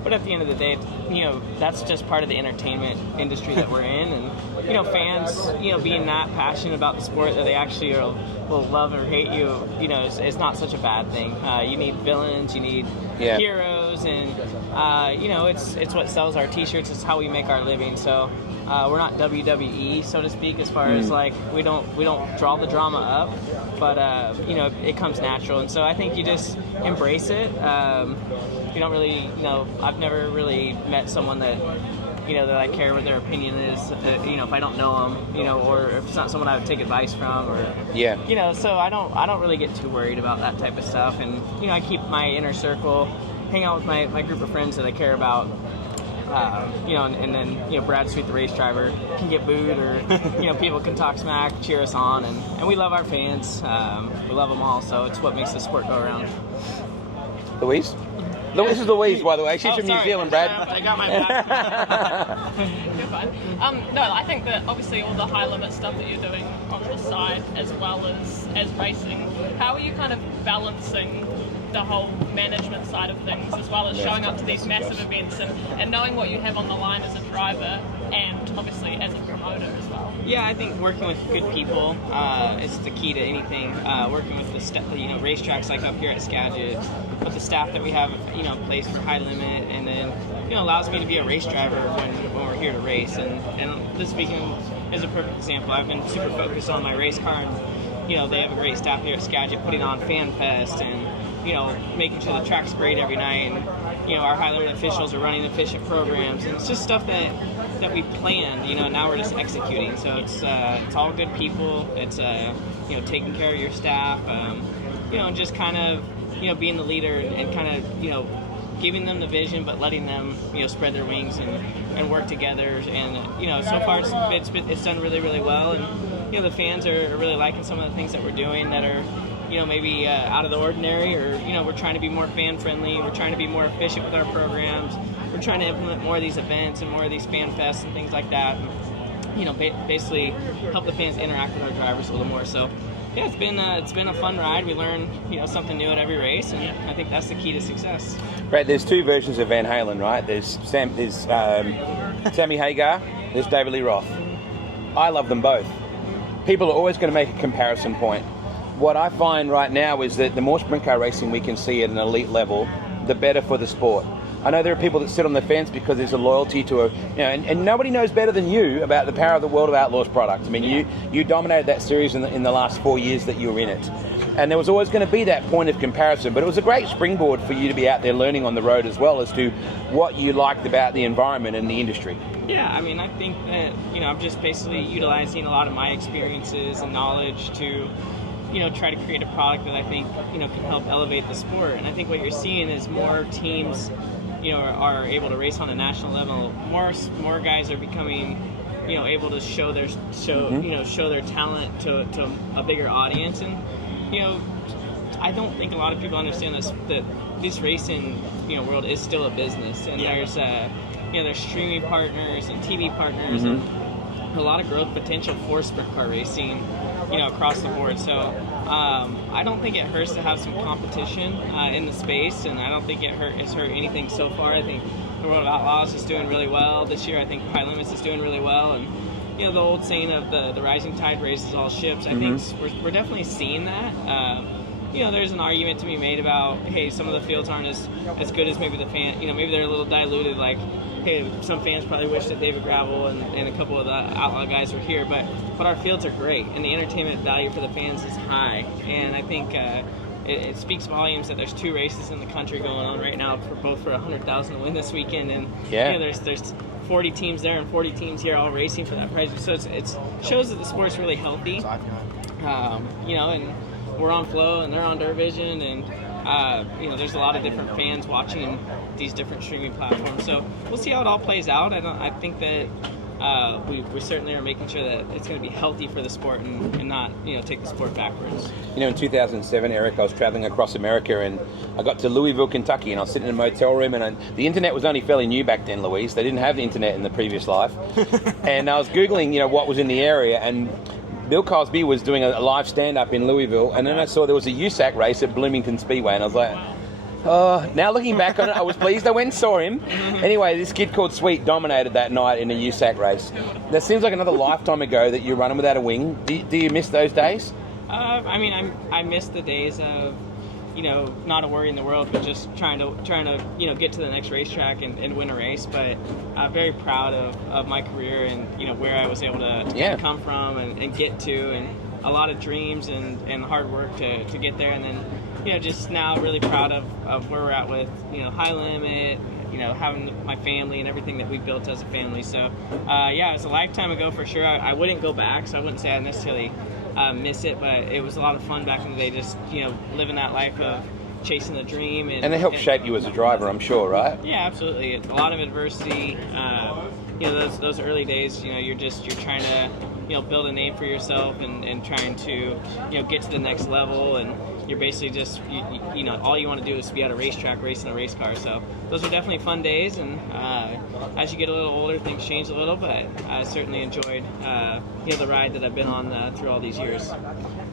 But at the end of the day, you know, that's just part of the entertainment industry that we're in. And, you know, fans, you know, being that passionate about the sport that they actually will love or hate you, you know, it's not such a bad thing. You need villains, you need heroes, and, you know, it's what sells our T-shirts. It's how we make our living. So we're not WWE, so to speak, as far as, like, we don't draw the drama up. But, you know, it comes natural. And so I think you just embrace it. You don't really, you know, I've never really met someone that, you know, that I care what their opinion is, you know, if I don't know them, you know, or if it's not someone I would take advice from, or, you know, so I don't really get too worried about that type of stuff. And, you know, I keep my inner circle, hang out with my group of friends that I care about, you know, and then, you know, Brad Sweet, the race driver, can get booed, or, you know, people can talk smack, cheer us on, and we love our fans. We love them all, so it's what makes the sport go around. Louise? This is Louise, by the way. She's from New Zealand, Brad. I got my back. You're fine. No, I think that obviously all the high limit stuff that you're doing on the side, as well as racing, how are you kind of balancing the whole management side of things, as well as showing up to these massive events and knowing what you have on the line as a driver and obviously as a promoter as well? Yeah, I think working with good people is the key to anything. Working with the you know, racetracks like up here at Skagit, with the staff that we have, you know, placed for high limit, and then, you know, allows me to be a race driver when we're here to race. And this weekend is a perfect example. I've been super focused on my race car and, you know, they have a great staff here at Skagit putting on Fan Fest and, you know, making sure the track's great every night. And, you know, our high limit officials are running efficient programs. And it's just stuff that we planned, you know, now we're just executing. So it's all good people. It's, you know, taking care of your staff, you know, and just kind of, you know, being the leader and kind of, you know, giving them the vision, but letting them, you know, spread their wings and work together. And, you know, so far it's done really, really well. And, you know, the fans are really liking some of the things that we're doing that are, you know, maybe out of the ordinary, or, you know, we're trying to be more fan friendly. We're trying to be more efficient with our programs. We're trying to implement more of these events and more of these fan fests and things like that. And, you know, basically help the fans interact with our drivers a little more. So, yeah, it's been a fun ride. We learn, you know, something new at every race, and I think that's the key to success. Brad, there's two versions of Van Halen, right? There's Sammy Hagar, there's David Lee Roth. I love them both. People are always going to make a comparison point. What I find right now is that the more sprint car racing we can see at an elite level, the better for the sport. I know there are people that sit on the fence because there's a loyalty to and nobody knows better than you about the power of the World of Outlaws product. I mean, you dominated that series in the last 4 years that you were in it. And there was always going to be that point of comparison, but it was a great springboard for you to be out there learning on the road as well as to what you liked about the environment and the industry. Yeah, I mean, I think that, you know, I'm just basically utilizing a lot of my experiences and knowledge to, you know, try to create a product that I think, you know, can help elevate the sport. And I think what you're seeing is more teams, you know, are able to race on a national level. More guys are becoming, you know, able to show their talent to a bigger audience. And, you know, I don't think a lot of people understand that this racing, you know, world is still a business, and there's you know, there's streaming partners and TV partners and a lot of growth potential for sprint car racing, you know, across the board. So I don't think it hurts to have some competition in the space, and I don't think it's hurt anything so far. I think the World of Outlaws is doing really well this year. I think High Limits is doing really well, and, you know, the old saying of the rising tide raises all ships, I think we're definitely seeing that. You know, there's an argument to be made about, hey, some of the fields aren't as good as maybe the fan, you know, maybe they're a little diluted, like, hey, some fans probably wish that David Gravel and a couple of the Outlaw guys were here, but our fields are great, and the entertainment value for the fans is high, and I think it speaks volumes that there's 2 races in the country going on right now for $100,000 to win this weekend, and you know, there's 40 teams there and 40 teams here all racing for that prize, so it shows that the sport's really healthy, you know, and we're on Flow and they're on Dirt Vision, and you know, there's a lot of different fans watching these different streaming platforms. So we'll see how it all plays out. I think that we certainly are making sure that it's going to be healthy for the sport and not, you know, take the sport backwards. You know, in 2007, Eric, I was traveling across America, and I got to Louisville, Kentucky, and I was sitting in a motel room, and the internet was only fairly new back then, Louise. They didn't have the internet in the previous life. And I was Googling, you know, what was in the area, and Bill Cosby was doing a live stand-up in Louisville, and then I saw there was a USAC race at Bloomington Speedway, and I was like, oh, now looking back on it, I was pleased I went and saw him. Anyway, this kid called Sweet dominated that night in a USAC race. That seems like another lifetime ago that you're running without a wing. Do you miss those days? I mean, I miss the days of, you know, not a worry in the world, but just trying to you know, get to the next racetrack and win a race. But I'm very proud of my career and, you know, where I was able to come from and get to, and a lot of dreams and hard work to get there. And then, you know, just now really proud of where we're at with, you know, High Limit, you know, having my family and everything that we built as a family. So, yeah, it was a lifetime ago for sure. I wouldn't go back, so I wouldn't say I necessarily miss it, but it was a lot of fun back in the day, just, you know, living that life of chasing the dream. And it helped shape you as a driver, I'm sure, right? Yeah, absolutely. A lot of adversity. You know, those early days, you know, you're trying to, you know, build a name for yourself and trying to, you know, get to the next level, and you're basically just, you know, all you want to do is be at a racetrack racing a race car. So those are definitely fun days, and as you get a little older, things change a little, but I certainly enjoyed, you know, the ride that I've been on through all these years.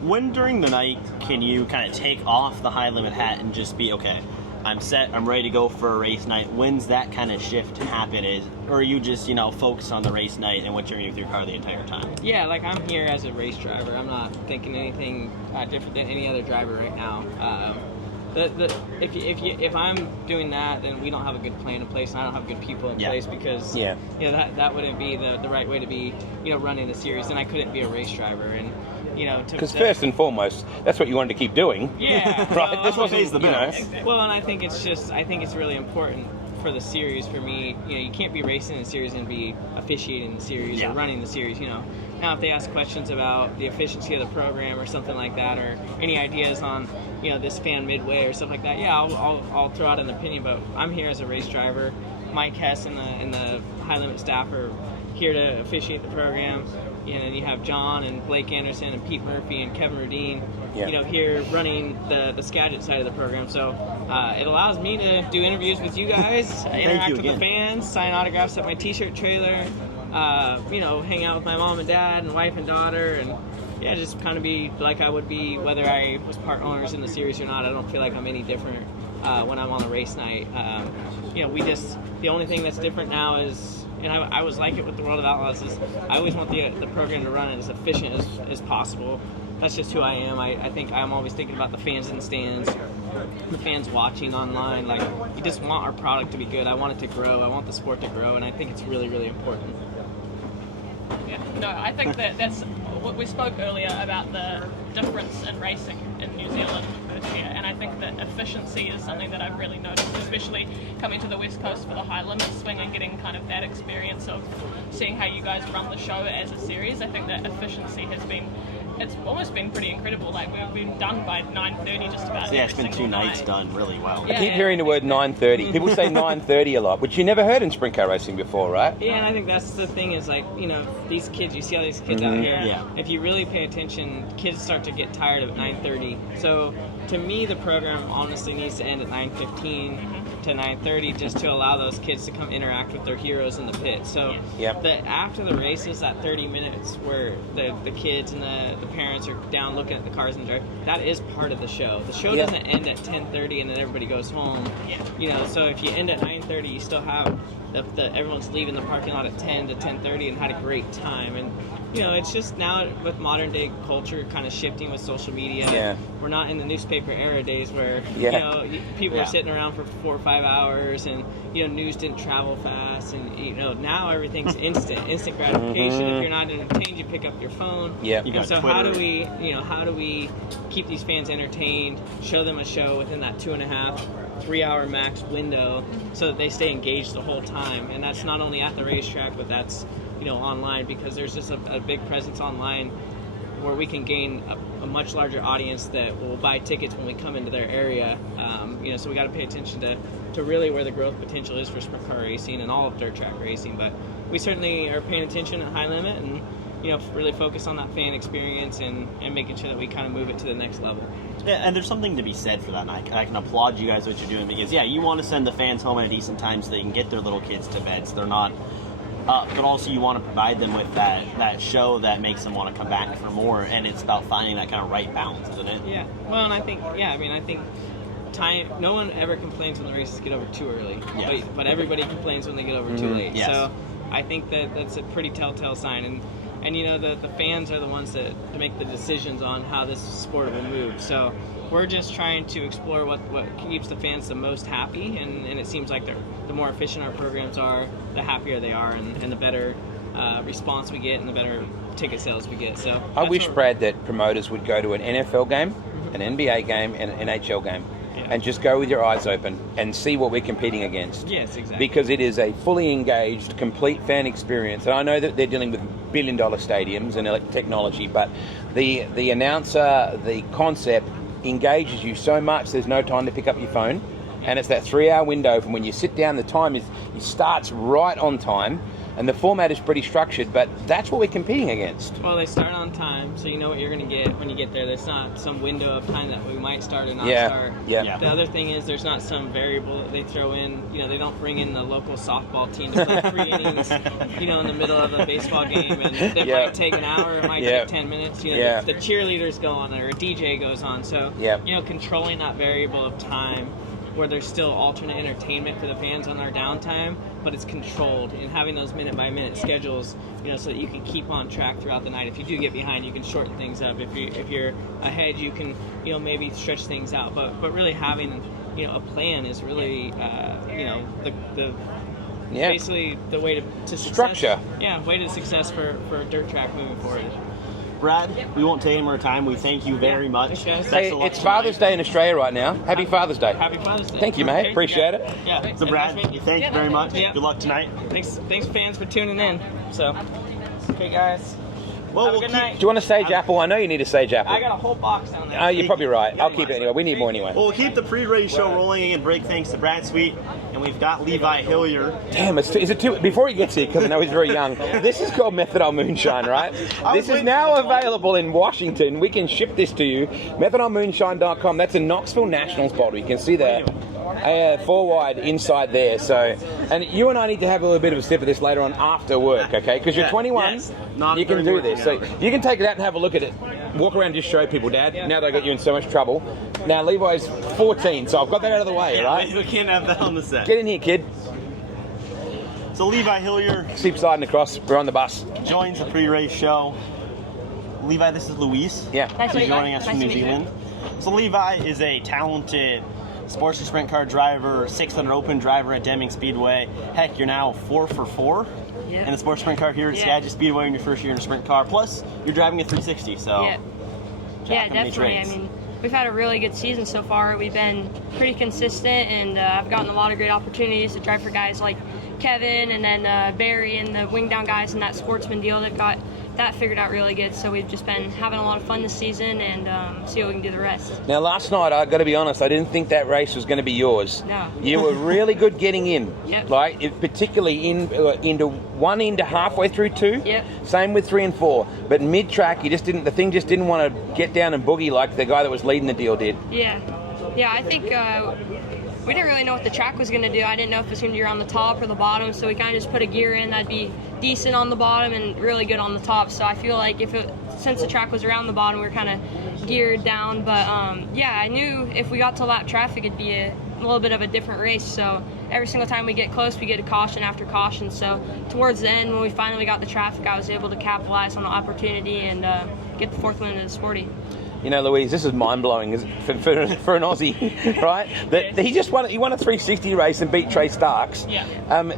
When during the night can you kind of take off the High Limit hat and just be, okay, I'm set, I'm ready to go for a race night? When's that kind of shift happen? Or are you just, you know, focused on the race night and what you're doing with your car the entire time? Yeah, like, I'm here as a race driver. I'm not thinking anything different than any other driver right now. if I'm doing that, then we don't have a good plan in place, and I don't have good people in place because that wouldn't be the right way to be running the series, and I couldn't be a race driver, and because first and foremost, that's what you wanted to keep doing. Yeah, right. Well, This wasn't the Well, and I think it's really important for the series for me. You can't be racing the series and be officiating the series or running the series. Now if they ask questions about the efficiency of the program or something like that, or any ideas on this fan midway or stuff like that, I'll throw out an opinion. But I'm here as a race driver. Mike Hess and the high limit staff are here to officiate the program. And you have John and Blake Anderson and Pete Murphy and Kevin Rudine, here running the Skagit side of the program. So it allows me to do interviews with you guys, interact with the fans, sign autographs at my T-shirt trailer, hang out with my mom and dad and wife and daughter, and just kind of be like I would be whether I was part owners in the series or not. I don't feel like I'm any different when I'm on a race night. The only thing that's different now is, and I was like it with the World of Outlaws, is I always want the program to run as efficient as possible. That's just who I am. I think I'm always thinking about the fans in the stands, the fans watching online. Like, you just want our product to be good. I want it to grow. I want the sport to grow, and I think it's really, really important. Yeah, no, I think that's what we spoke earlier about the difference in racing in New Zealand this year, and I think that efficiency is something that I've really noticed, especially coming to the West Coast for the high limit swing and getting kind of that experience of seeing how you guys run the show as a series. I think that efficiency it's almost been pretty incredible. Like, we've been done by 9:30 just about. It's been 2 nights done really well. I keep hearing the word 9:30. People say 9:30 a lot, which you never heard in sprint car racing before, right? Yeah, and I think that's the thing is, like, these kids, you see all these kids out here. Yeah. If you really pay attention, kids start to get tired of 9:30. So to me, the program honestly needs to end at 9:15 to 9:30 just to allow those kids to come interact with their heroes in the pit. So after the races, that 30 minutes where the kids and the parents are down looking at the cars and drive, that is part of the show. The show doesn't end at 10:30 and then everybody goes home. So if you end at 9:30, you still have everyone's leaving the parking lot at 10 to 10:30 and had a great time. And it's just now with modern day culture kind of shifting with social media. We're not in the newspaper era days where people are sitting around for 4 or 5 hours, and news didn't travel fast, and now everything's instant gratification. If you're not entertained, you pick up your phone. So how do we keep these fans entertained, show them a show within that 2.5 3 hour max window so that they stay engaged the whole time? And that's not only at the racetrack, but that's online, because there's just a big presence online where we can gain a much larger audience that will buy tickets when we come into their area. So we got to pay attention to really where the growth potential is for sprint car racing and all of dirt track racing. But we certainly are paying attention at high limit and really focus on that fan experience and making sure that we kind of move it to the next level. Yeah, and there's something to be said for that, and I can applaud you guys what you're doing, because you want to send the fans home at a decent time so they can get their little kids to bed so they're not up, but also you want to provide them with that show that makes them want to come back for more, and it's about finding that kind of right balance, isn't it? Yeah, well, and I think time, no one ever complains when the races get over too early, but everybody complains when they get over too late. So I think that's a pretty telltale sign, and the fans are the ones that make the decisions on how this sport will move. So we're just trying to explore what keeps the fans the most happy, and it seems like the more efficient our programs are, the happier they are, and the better response we get and the better ticket sales we get. So I wish, Brad, that promoters would go to an NFL game, an NBA game, and an NHL game, and just go with your eyes open and see what we're competing against. Yes, exactly. Because it is a fully engaged, complete fan experience. And I know that they're dealing with billion-dollar stadiums and technology, but the announcer, the concept engages you so much there's no time to pick up your phone. And it's that 3 hour window from when you sit down, the time it starts right on time. And the format is pretty structured, but that's what we're competing against. Well, they start on time, so you know what you're going to get when you get there. There's not some window of time that we might start or not start. The other thing is there's not some variable that they throw in. They don't bring in the local softball team to play 3 innings, in the middle of a baseball game, and it might take an hour, it might take 10 minutes. The cheerleaders go on, or a DJ goes on. So, controlling that variable of time where there's still alternate entertainment for the fans on our downtime, but it's controlled, and having those minute-by-minute schedules, so that you can keep on track throughout the night. If you do get behind, you can shorten things up. If you're ahead, you can maybe stretch things out. But really having a plan is really the basically the way to success. Structure. Yeah, way to success for a dirt track moving forward. Brad, we won't take any more time. We thank you very much. Hey, it's Father's Day in Australia right now. Happy Father's Day. Happy Father's Day. Thank you, mate. Appreciate it. Yeah. So, Brad, thank you very much. Yeah. Good luck tonight. Thanks, fans, for tuning in. So, okay, guys. Well, Have a good night. Do you want a Sage Apple? I know you need a Sage Apple. I got a whole box down there. Oh, you're probably right. I'll keep it anyway. We need more anyway. Well, we'll keep the pre-race show rolling and break thanks to Brad Sweet, and we've got Levi Hillier. Damn, is it too... Before he gets here, because I know he's very young, this is called Methadone Moonshine, right? This is now available in Washington. We can ship this to you. MethadoneMoonshine.com. That's a Knoxville Nationals bottle. You can see that. 4 wide inside there. So, and you and I need to have a little bit of a sip of this later on after work, okay? Because you're 21, you can do this. So you can take it out and have a look at it. Walk around, just show people, Dad. Now they got you in so much trouble. Now Levi's 14, so I've got that out of the way, right? We can't have that on the set. Get in here, kid. So Levi Hillier, Keep sliding across. We're on the bus. joins the pre-race show. Levi, this is Luis. Yeah. Nice to meet She's you. joining us from Nice New to meet you. Zealand. So Levi is a talented sports and sprint car driver, 600 Open driver at Deming Speedway. Heck, you're now 4 for 4 in the sports sprint car here at Skagit Speedway in your first year in a sprint car. Plus, you're driving a 360, so definitely. I mean, we've had a really good season so far. We've been pretty consistent, and I've gotten a lot of great opportunities to drive for guys like Kevin and then Barry and the wing down guys in that Sportsman deal that got that figured out really good. So we've just been having a lot of fun this season and see what we can do the rest. Now, last night, I got to be honest, I didn't think that race was going to be yours. No. You were really good getting in. Yep. Like, particularly into halfway through 2. Yep. Same with 3 and 4. But mid-track, the thing just didn't want to get down and boogie like the guy that was leading the deal did. Yeah, I think we didn't really know what the track was going to do. I didn't know if it was going to be around the top or the bottom, so we kind of just put a gear in that'd be decent on the bottom and really good on the top. So I feel like since the track was around the bottom, we were kind of geared down. But I knew if we got to lap traffic, it'd be a little bit of a different race. So every single time we get close, we get a caution after caution. So towards the end, when we finally got the traffic, I was able to capitalize on the opportunity and get the 4th win in the Sporty. You know, Louise, this is mind-blowing for an Aussie, right? He won a 360 race and beat Trey Starks. Yeah.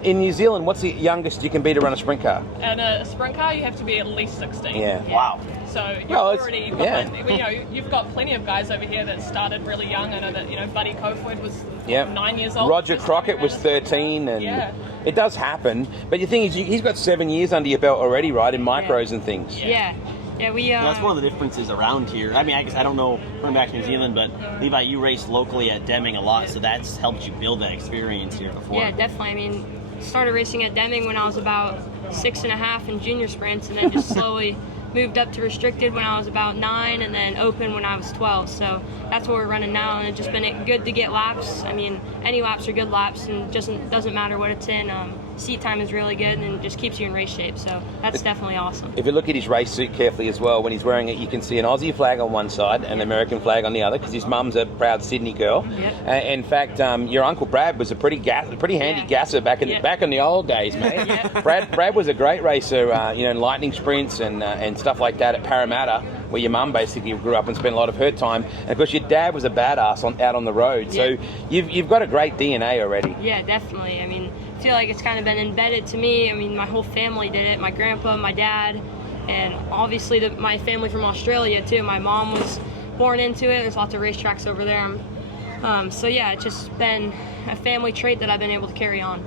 In New Zealand, what's the youngest you can be to run a sprint car? And a sprint car, you have to be at least 16. Yeah. Wow. So you've got plenty of guys over here that started really young. I know that Buddy Cofoid was 9 years old. Roger Crockett was 13, and it does happen. But the thing is, he's got 7 years under your belt already, right, in micros and things. Yeah, we. That's one of the differences around here. I mean, I guess I don't know going back to New Zealand, but Levi, you raced locally at Deming a lot, so that's helped you build that experience here before. Yeah, definitely. I mean, started racing at Deming when I was about 6.5 in junior sprints, and then just slowly moved up to restricted when I was about 9, and then open when I was 12. So that's what we're running now, and it's just been good to get laps. I mean, any laps are good laps, and doesn't matter what it's in. Seat time is really good, and it just keeps you in race shape. So that's definitely awesome. If you look at his race suit carefully as well, when he's wearing it, you can see an Aussie flag on one side and an American flag on the other, because his mum's a proud Sydney girl. Yep. In fact, your uncle Brad was a pretty handy gasser back in the old days, mate. Brad was a great racer, in lightning sprints and stuff like that at Parramatta, where your mum basically grew up and spent a lot of her time. And of course, your dad was a badass out on the road. So you've got a great DNA already. Yeah, definitely. I mean, I feel like it's kind of been embedded to me. I mean, my whole family did it. My grandpa, my dad, and obviously my family from Australia too. My mom was born into it. There's lots of racetracks over there. It's just been a family trait that I've been able to carry on.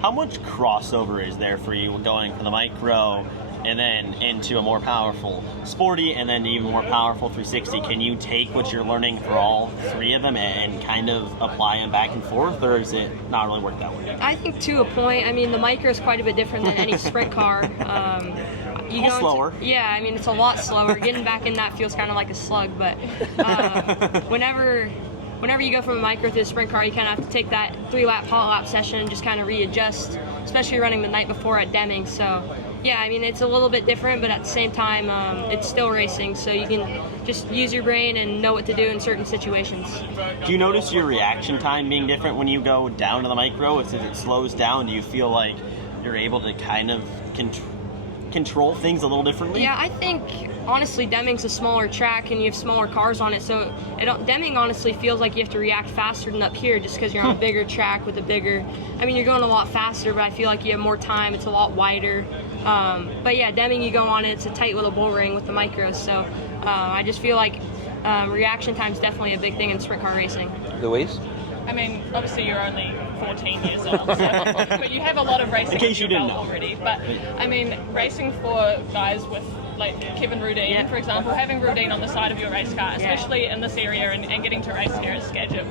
How much crossover is there for you going from the micro and then into a more powerful Sporty and then even more powerful 360? Can you take what you're learning for all 3 of them and kind of apply them back and forth, or is it not really work that way? I think to a point. I mean, the micro is quite a bit different than any sprint car. Slower. I mean, it's a lot slower. Getting back in that feels kind of like a slug, but whenever you go from a micro to a sprint car, you kind of have to take that 3-lap, hot lap session and just kind of readjust especially running the night before at Deming. So yeah, I mean, it's a little bit different, but at the same time, it's still racing, so you can just use your brain and know what to do in certain situations. Do you notice your reaction time being different when you go down to the micro? As it slows down, do you feel like you're able to kind of control things a little differently? Yeah, I think honestly Deming's a smaller track and you have smaller cars on it, so Deming honestly feels like you have to react faster than up here just because you're on a bigger track with a bigger, I mean, you're going a lot faster, but I feel like you have more time, it's a lot wider. But yeah, Deming, you go on it, it's a tight little bull ring with the micros, so I just feel like reaction time is definitely a big thing in sprint car racing. Louise? I mean, obviously you're only 14 years old, so, but you have a lot of racing in case you didn't know already. But I mean, racing for guys with like Kevin Rudine, for example, having Rudine on the side of your race car, especially in this area and getting to race here at Skagit,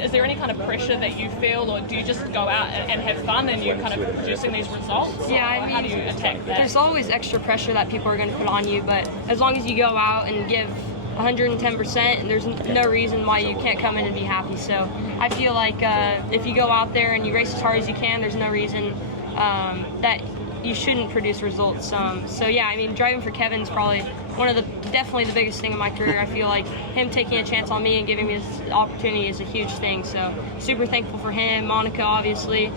is there any kind of pressure that you feel, or do you just go out and have fun and you're kind of producing these results? Yeah, I mean, how do you attack that? There's always extra pressure that people are going to put on you, but as long as you go out and give 110%, there's no reason why you can't come in and be happy. So I feel like if you go out there and you race as hard as you can, there's no reason that you shouldn't produce results. So yeah, I mean, driving for Kevin's probably definitely the biggest thing in my career. I feel like him taking a chance on me and giving me this opportunity is a huge thing. So super thankful for him, Monica, obviously.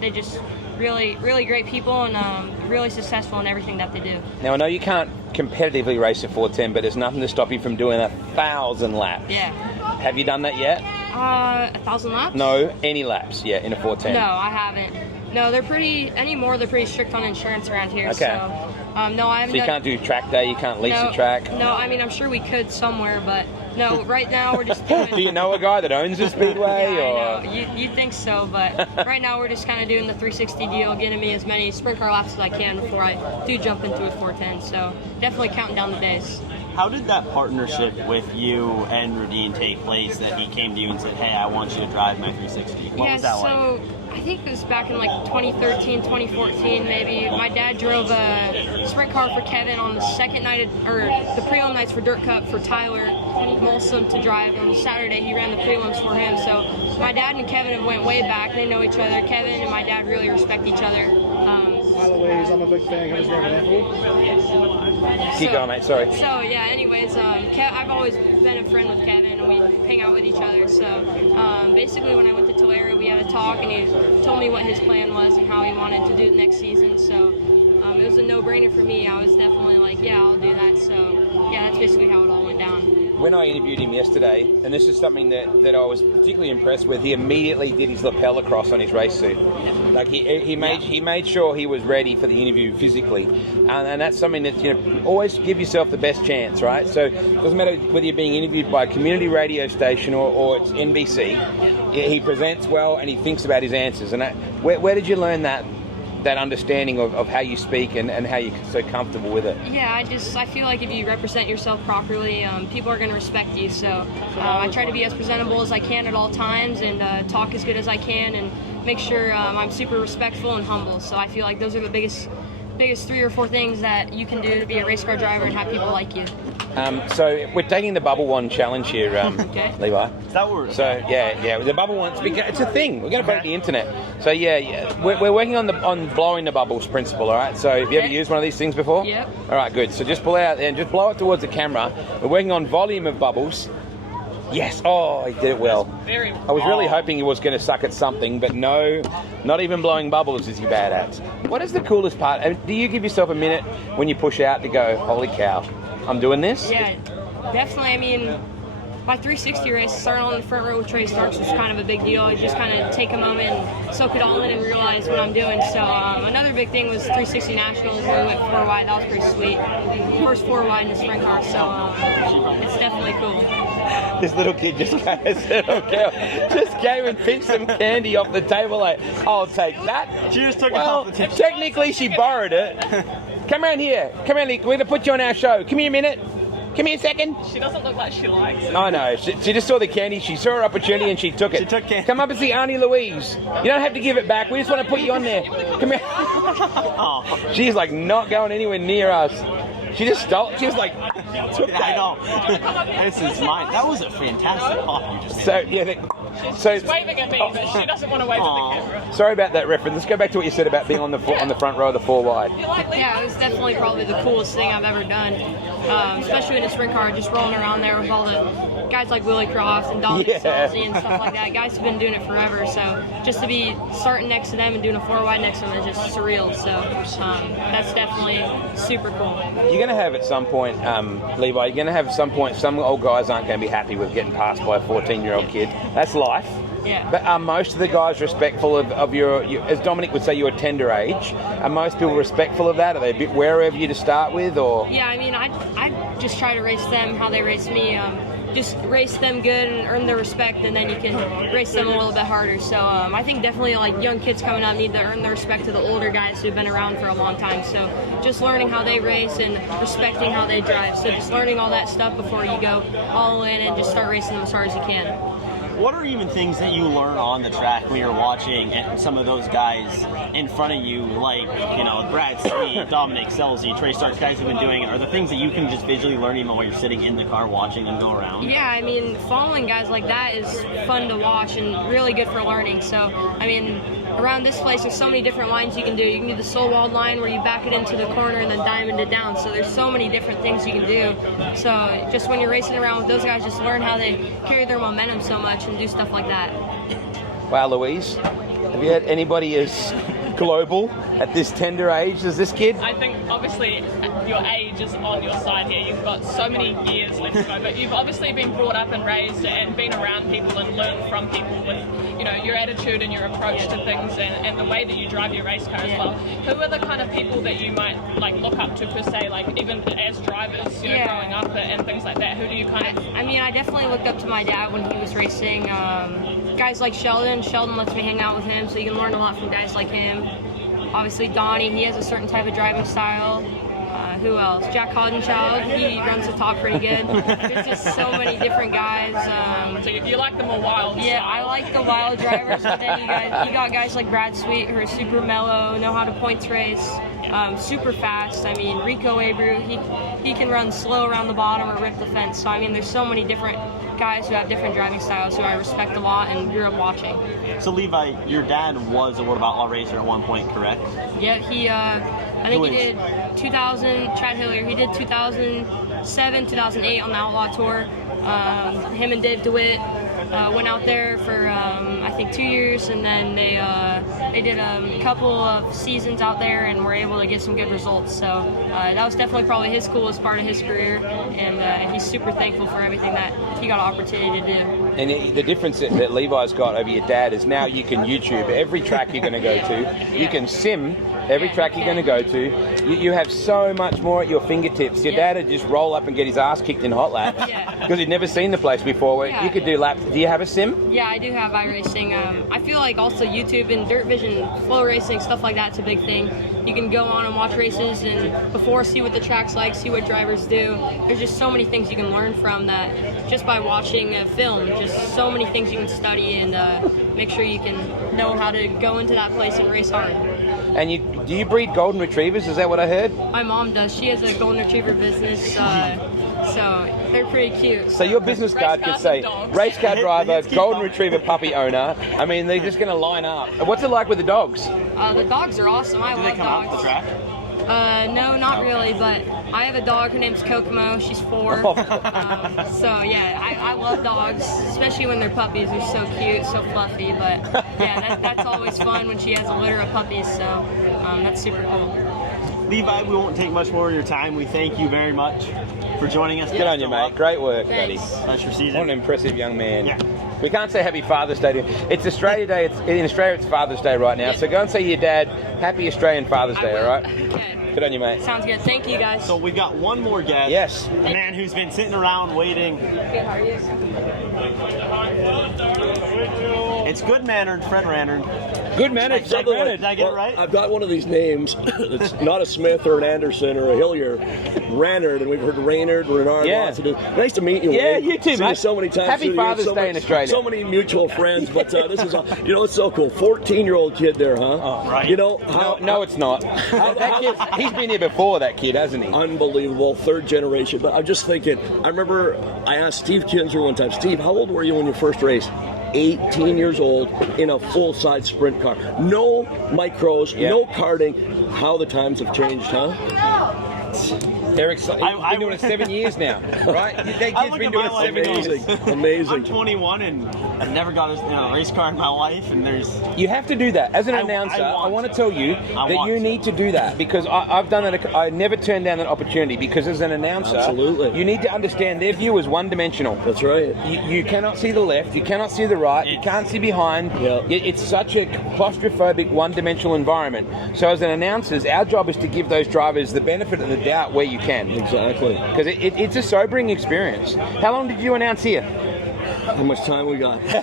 They just really, really great people and really successful in everything that they do. Now I know you can't competitively race a 410, but there's nothing to stop you from doing 1,000 laps. Yeah. Have you done that yet? 1,000 laps? No, any laps, yeah, in a 410. No, I haven't. No, they're pretty strict on insurance around here. Okay. So, no, I haven't. So you can't do track day, you can't lease a track? No, I mean, I'm sure we could somewhere, but no, right now we're just doing... Do you know a guy that owns a speedway? Yeah, or? I know. You'd think so, but right now we're just kind of doing the 360 deal, getting me as many sprint car laps as I can before I do jump into a 410. So definitely counting down the days. How did that partnership with you and Rudine take place, that he came to you and said, hey, I want you to drive my 360? What was that like? I think it was back in like 2013, 2014 maybe. My dad drove a sprint car for Kevin on the second night, or the prelim nights for Dirt Cup for Tyler Molson to drive. On Saturday he ran the prelims for him. So my dad and Kevin have went way back. They know each other. Kevin and my dad really respect each other. By the way, I'm a big fan of his driving apple. Keep going, mate, sorry. So yeah, anyways, I've always been a friend with Kevin and we hang out with each other. So basically when I went to Tulare, we had a talk and he told me what his plan was and how he wanted to do the next season. So it was a no-brainer for me. I was definitely like, yeah, I'll do that. So yeah, that's basically how it all went down. When I interviewed him yesterday, and this is something that I was particularly impressed with, he immediately did his lapel across on his race suit. Like he made sure he was ready for the interview physically, and that's something that, you know, always give yourself the best chance, right? So it doesn't matter whether you're being interviewed by a community radio station or it's NBC. He presents well and he thinks about his answers. And where did you learn that understanding of how you speak and how you're so comfortable with it? Yeah, I feel like if you represent yourself properly, people are going to respect you. So I try to be as presentable as I can at all times and talk as good as I can and make sure I'm super respectful and humble. So I feel like those are the biggest 3 or 4 things that you can do to be a race car driver and have people like you. So we're taking the Bubble One challenge here, okay. Levi. Is that what we're... So yeah, the Bubble One, it's a thing. We're going to put it on the internet. So yeah, we're working on blowing the bubbles principle. All right. So have you ever used one of these things before? Yep. All right, good. So just pull it out there and just blow it towards the camera. We're working on volume of bubbles. Yes. Oh, he did it well. Very. I was really hoping he was going to suck at something, but no, not even blowing bubbles is he bad at. What is the coolest part? Do you give yourself a minute when you push out to go, holy cow, I'm doing this? Yeah, definitely. I mean, my 360 race started on the front row with Trey Starks was kind of a big deal. I just kind of take a moment and soak it all in and realize what I'm doing. So another big thing was 360 Nationals where we went 4 wide. That was pretty sweet. First 4 wide in the sprint car, so it's definitely cool. This little kid just came and pinched some candy off the table like, I'll take that. She just took it off the table. Technically she borrowed it. Come around here. Come around here. We're going to put you on our show. Come here a minute. Come here a second. She doesn't look like she likes it. I know. She just saw the candy. She saw her opportunity and she took it. She took candy. Come up and see Auntie Louise. You don't have to give it back. We just want to put you on there. Come here. Oh. She's like not going anywhere near us. She just stole. She was like, took that. I know. This is mine. That was a fantastic pop you just did. So yeah, She's waving at me, but she doesn't want to wave at the camera. Sorry about that reference. Let's go back to what you said about being on the front row of the 4 wide. Yeah, it was definitely probably the coolest thing I've ever done, especially in a sprint car, just rolling around there with all the guys like Willie Croft and Dominic Salzy and stuff like that. Guys have been doing it forever, so just to be starting next to them and doing a 4 wide next to them is just surreal. So that's definitely super cool. You're going to have at some point, Levi, you're going to have at some point, some old guys aren't going to be happy with getting passed by a 14-year-old kid. That's life. Yeah. But are most of the guys respectful of your, as Dominic would say, your tender age? Are most people respectful of that? Are they a bit wary of you to start with, or? Yeah, I mean, I just try to race them how they race me. Just race them good and earn their respect, and then you can race them a little bit harder. So I think definitely like young kids coming up need to earn their respect to the older guys who've been around for a long time. So just learning how they race and respecting how they drive. So just learning all that stuff before you go all in and just start racing them as hard as you can. What are even things that you learn on the track when you're watching some of those guys in front of you, like, you know, Brad Sweet, Dominic Selzy, Trey Starks, guys who've been doing it? Are there things that you can just visually learn even while you're sitting in the car watching them go around? Yeah, I mean, following guys like that is fun to watch and really good for learning. So, I mean, around this place there's so many different lines you can do. You can do the soul walled line where you back it into the corner and then diamond it down. So there's so many different things you can do. So just when you're racing around with those guys, just learn how they carry their momentum so much and do stuff like that. Wow, Louise, have you had anybody as global at this tender age as this kid? I think obviously your age is on your side here. You've got so many years left to go, but you've obviously been brought up and raised and been around people and learned from people with, you know, your attitude and your approach to things and the way that you drive your race car as well. Who are the kind of people that you might like look up to per se, like even as drivers, you know, growing up and things like that? Who do you kind of? I mean, I definitely looked up to my dad when he was racing. Guys like Sheldon lets me hang out with him, so you can learn a lot from guys like him. Obviously Donnie, he has a certain type of driving style. Who else? Jack Hoddenchild, he runs the top pretty good. There's just so many different guys. So you like the more wild Yeah, style. I like the wild drivers, but then you got guys like Brad Sweet who are super mellow, know how to points race, super fast. I mean, Rico Abreu, he can run slow around the bottom or rip the fence. So I mean, there's so many different guys who have different driving styles who I respect a lot and grew up watching. So Levi, your dad was a World of Outlaw racer at one point, correct? Yeah, I think he did 2000, Chad Hillier, he did 2007, 2008 on the Outlaw Tour. Him and Dave DeWitt went out there for I think 2 years, and then they did a couple of seasons out there and were able to get some good results. So that was definitely probably his coolest part of his career, and he's super thankful for everything that he got an opportunity to do. And the difference that Levi's got over your dad is now you can YouTube every track you're going to go to. You can sim every track you're going to go to. You have so much more at your fingertips. Your dad would just roll up and get his ass kicked in hot laps because he'd never seen the place before. Where you could do laps. Do you have a sim? Yeah, I do have iRacing. I feel like also YouTube and Dirt Vision, flow racing, stuff like that's a big thing. You can go on and watch races and before see what the track's like, see what drivers do. There's just so many things you can learn from that just by watching a film. Just so many things you can study and make sure you can know how to go into that place and race hard. And do you breed golden retrievers? Is that what I heard? My mom does. She has a golden retriever business, so they're pretty cute. So your business card could say race car driver, golden retriever puppy owner. I mean, they're just going to line up. What's it like with the dogs? The dogs are awesome. I love dogs. Do they come out to the track? No, not really, but I have a dog. Her name's Kokomo. She's 4. So yeah, I love dogs, especially when they're puppies. They're so cute, so fluffy. But yeah, that's always fun when she has a litter of puppies. So that's super cool. Levi, we won't take much more of your time. We thank you very much for joining us. Good on you, mate. Great work, Thanks. buddy. That's your season. What an impressive young man. Yeah. We can't say Happy Father's Day to him. It's Australia Day. In Australia, it's Father's Day right now. So go and say to your dad, Happy Australian Father's Day, all right? Okay. Good on you, mate. Sounds good. Thank you, guys. So we've got one more guest. Yes. A man who's been sitting around waiting. Good, how are you? It's good-mannered Fred Renard. Good managed. Did I get it right? I've got one of these names. It's not a Smith or an Anderson or a Hillier. Renard, and we've heard Renard, Renard. Yeah. Lots of it. Nice to meet you. Yeah, Wade. you too, Seen mate. you so many times. Happy through the years. Father's Day in Australia. So many mutual friends, but this is, it's so cool. 14-year-old kid there, huh? Oh, right. You know how? No, it's not. That kid, he's been here before, that kid, hasn't he? Unbelievable, 3rd generation. But I'm just thinking, I remember I asked Steve Kinzer one time, Steve, how old were you when you first raced? 18 years old in a full-size sprint car. No micros, no karting. How the times have changed, huh? They're excited. I've been doing it 7 years now, right? That kid's been doing it 7 years. Amazing. I'm 21 and I've never got a race car in my life, and You have to do that. As an announcer, I want to tell you that you need to do that, because I've done it. I never turned down an opportunity, because as an announcer, absolutely, you need to understand their view is one-dimensional. That's right. You cannot see the left, you cannot see the right, you can't see behind. It's such a claustrophobic, one-dimensional environment. So as an announcers, our job is to give those drivers the benefit of the doubt where you can. Exactly. Because it's a sobering experience. How long did you announce here? How much time we got? 5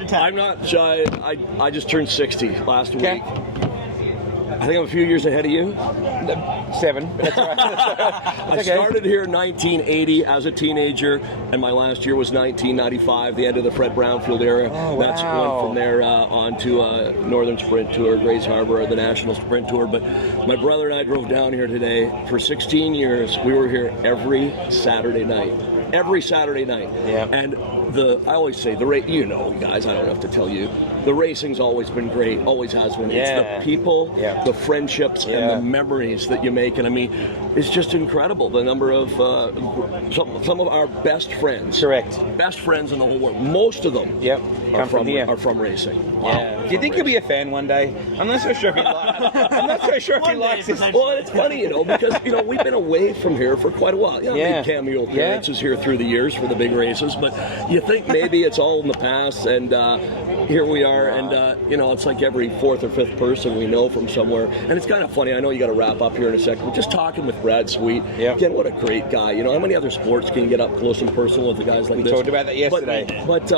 to 10. I'm not shy. I just turned 60 last week. I think I'm a few years ahead of you. 7. That's right. I started here in 1980 as a teenager, and my last year was 1995, the end of the Fred Brownfield era. Oh, That's went from there on to Northern Sprint Tour, Grays Harbor, the National Sprint Tour. But my brother and I drove down here today. For 16 years, we were here every Saturday night. Every Saturday night. Yeah. And I always say, you know, guys, I don't have to tell you, the racing's always been great, always has been. It's the people, the friendships, and the memories that you make. And I mean, it's just incredible, the number of, some of our best friends. Correct. Best friends in the whole world. Most of them are from racing. Wow. Do you think you'll be a fan one day? I'm not so sure if he likes this. Well, it's funny, you know, because, you know, we've been away from here for quite a while. You know, made cameo appearances here through the years for the big races, but you think maybe it's all in the past, and here we are, and you know, it's like every fourth or fifth person we know from somewhere, and it's kind of funny. I know you got to wrap up here in a second, but just talking with Brad Sweet, again, what a great guy. You know, how many other sports can you get up close and personal with the guys like this? We talked about that yesterday. But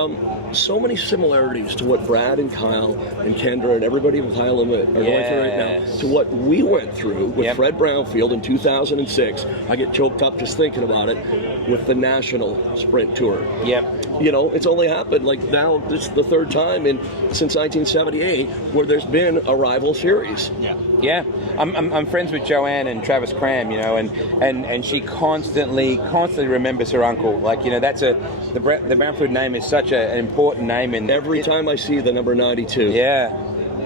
so many similarities to what Brad and Kyle and Kendra and everybody with High Limit are going through right now, to what we went through with Fred Brownfield in 2006. I get choked up just thinking about it, with the National Sprint Tour. You know, it's only happened like now, this is the third time since 1978 where there's been a rival series. I'm friends with Joanne and Travis Cram, you know, and she constantly remembers her uncle. Like, you know, that's the Brownfield name is such an important name. And every time I see the number 92,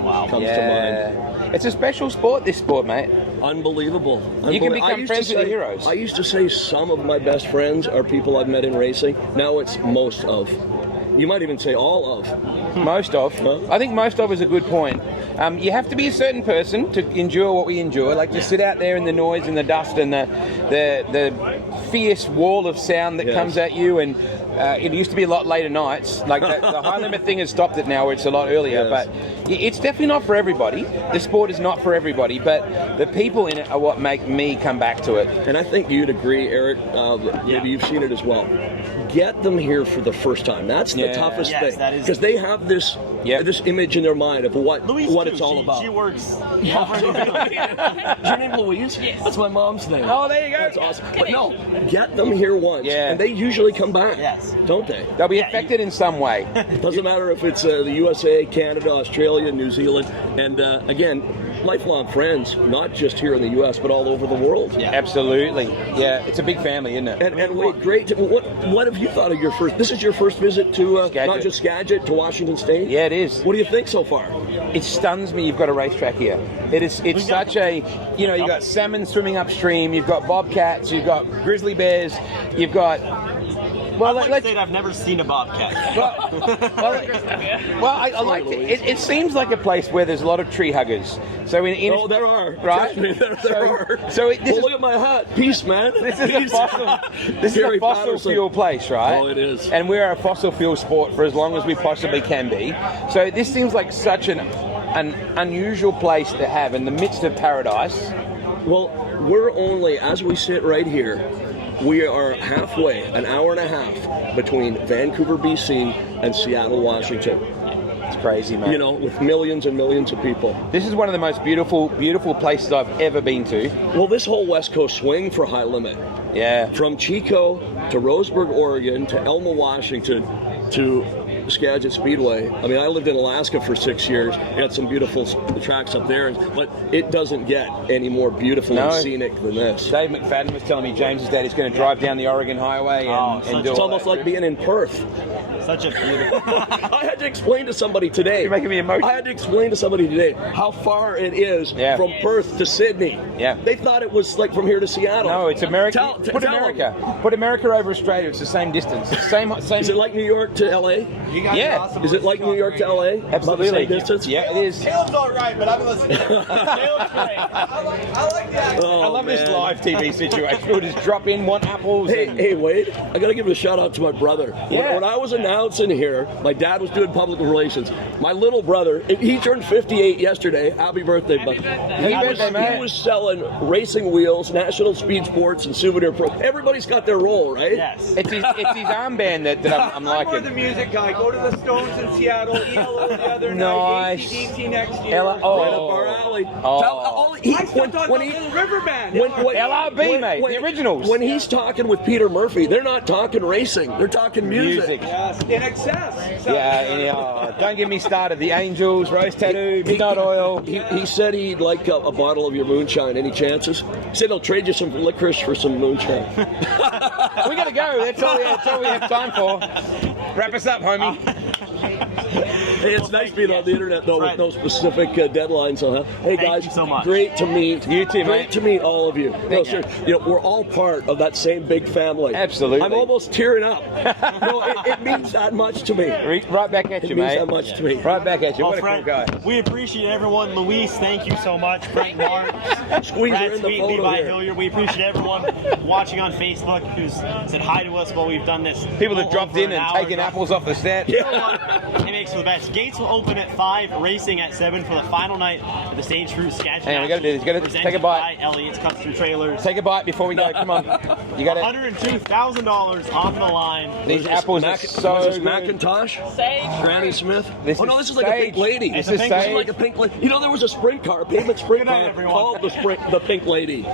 comes to mind. It's a special sport, this sport, mate. Unbelievable. You can become friends with the heroes. I used to say some of my best friends are people I've met in racing. Now it's most of. You might even say all of. Most of. Huh? I think most of is a good point. You have to be a certain person to endure what we endure. Like to sit out there in the noise and the dust and the fierce wall of sound that comes at you. And it used to be a lot later nights. Like the high limit thing has stopped it now, where it's a lot earlier. But it's definitely not for everybody. The sport is not for everybody. But the people in it are what make me come back to it. And I think you'd agree, Eric. Maybe you've seen it as well. Get them here for the first time. That's the toughest thing, because they have this image in their mind of what it's all about. She works. Is your name Louise? Yes. That's my mom's name. Oh, there you go. That's awesome. But no, get them here once, and they usually come back. Don't they? They'll be affected in some way. Doesn't matter if it's the USA, Canada, Australia, New Zealand, and again, lifelong friends, not just here in the U.S., but all over the world. Absolutely. Yeah, it's a big family, isn't it? And wait, great. What have you thought of your first? This is your first visit to not just Skagit, to Washington State. Yeah, it is. What do you think so far? It stuns me. You've got a racetrack here. It's such a, you know, you've got salmon swimming upstream. You've got bobcats. You've got grizzly bears. You've got. Well, let's say I've never seen a bobcat. I like it. It seems like a place where there's a lot of tree huggers. So there are. Right? There are. So look at my hat. Peace, man. This is a fossil fuel place, right? Oh, it is. And we're a fossil fuel sport for as long as we possibly can be. So this seems like such an unusual place to have in the midst of paradise. Well, we're only, as we sit right here, we are halfway, an hour and a half between Vancouver, BC and Seattle, Washington. It's crazy, man. You know, with millions and millions of people. This is one of the most beautiful places I've ever been to. Well, this whole West Coast swing for High Limit. Yeah. From Chico to Roseburg, Oregon to Elma, Washington to Skagit Speedway. I mean, I lived in Alaska for 6 years. We had some beautiful tracks up there, but it doesn't get any more beautiful and scenic than this. Dave McFadden was telling me James's dad is going to drive down the Oregon Highway and do it's all almost that. like being in Perth. Such a beautiful. I had to explain to somebody today. You're making me emotional. I had to explain to somebody today how far it is from Perth to Sydney. Yeah. They thought it was like from here to Seattle. No, it's America. Put tell America. them. Put America over Australia. It's the same distance. Same. Is it like New York to LA? You guys Yeah. are awesome. Is it like New York to LA? Absolutely. About the same distance? Yeah, it is. Caleb's all right, but I'm listening. Caleb's great. I like the accent. Oh, I love this man. live TV situation. We'll just drop in, want apples. Hey, and... hey, Wade, I got to give a shout out to my brother. Yeah. When I was announcing here, my dad was doing public relations. My little brother, he turned 58 yesterday. Happy birthday, bud. Happy birthday, man. He was selling racing wheels, National Speed Sports, and Souvenir Pro. Everybody's got their role, right? Yes. It's his armband that I'm I'm more the liking. music guy. Go to the Stones in Seattle, ELO the other Nice. night, AC/DC next year. Ella, Right up our alley. I stepped on the Little River Band. LRB, mate, the originals. When he's talking with Peter Murphy, they're not talking racing. They're talking music. Yes, in excess. So- Don't get me started. The Angels, Rose Tattoo, Midnight Oil. He said he'd like a bottle of your moonshine. Any chances? He said he'll trade you some licorice for some moonshine. We gotta go. That's all we have time for. Wrap us up, homie. Hey, it's nice being on the internet though with no specific deadlines. Hey guys, Thank you so much. Great to meet you too, Great mate. to meet all of you. No, sir, we're all part of that same big family. Absolutely. I'm almost tearing up. It means that much to me. Right back at you, It means mate. that much to me. Right back at you. Well, What a cool Fred, guy. we appreciate everyone. Luis, thank you so much. Brent Marks, Squeeze her Brad in the Sweet, photo Levi here. Hillier. We appreciate everyone watching on Facebook who's said hi to us while we've done this. People that dropped over in an and hour. taken apples off the set. You know what? It makes for the best. Gates will open at 5, racing at 7 for the final night of the Sage Fruit Skagit Hang on, we gotta do this. You gotta Nationals, take a bite. presented by Elliott's Custom Trailers. Take a bite before we go. Come on. You got it. $102,000 on the line. These apples are so Was this good. Macintosh? Sage. Granny Smith? This Oh no, is this is like a pink Sage. lady. This It's is a pink- This is like Sage. a pink lady. You know, there was a sprint car, a pavement sprint Good night, car everyone. called the Pink Lady.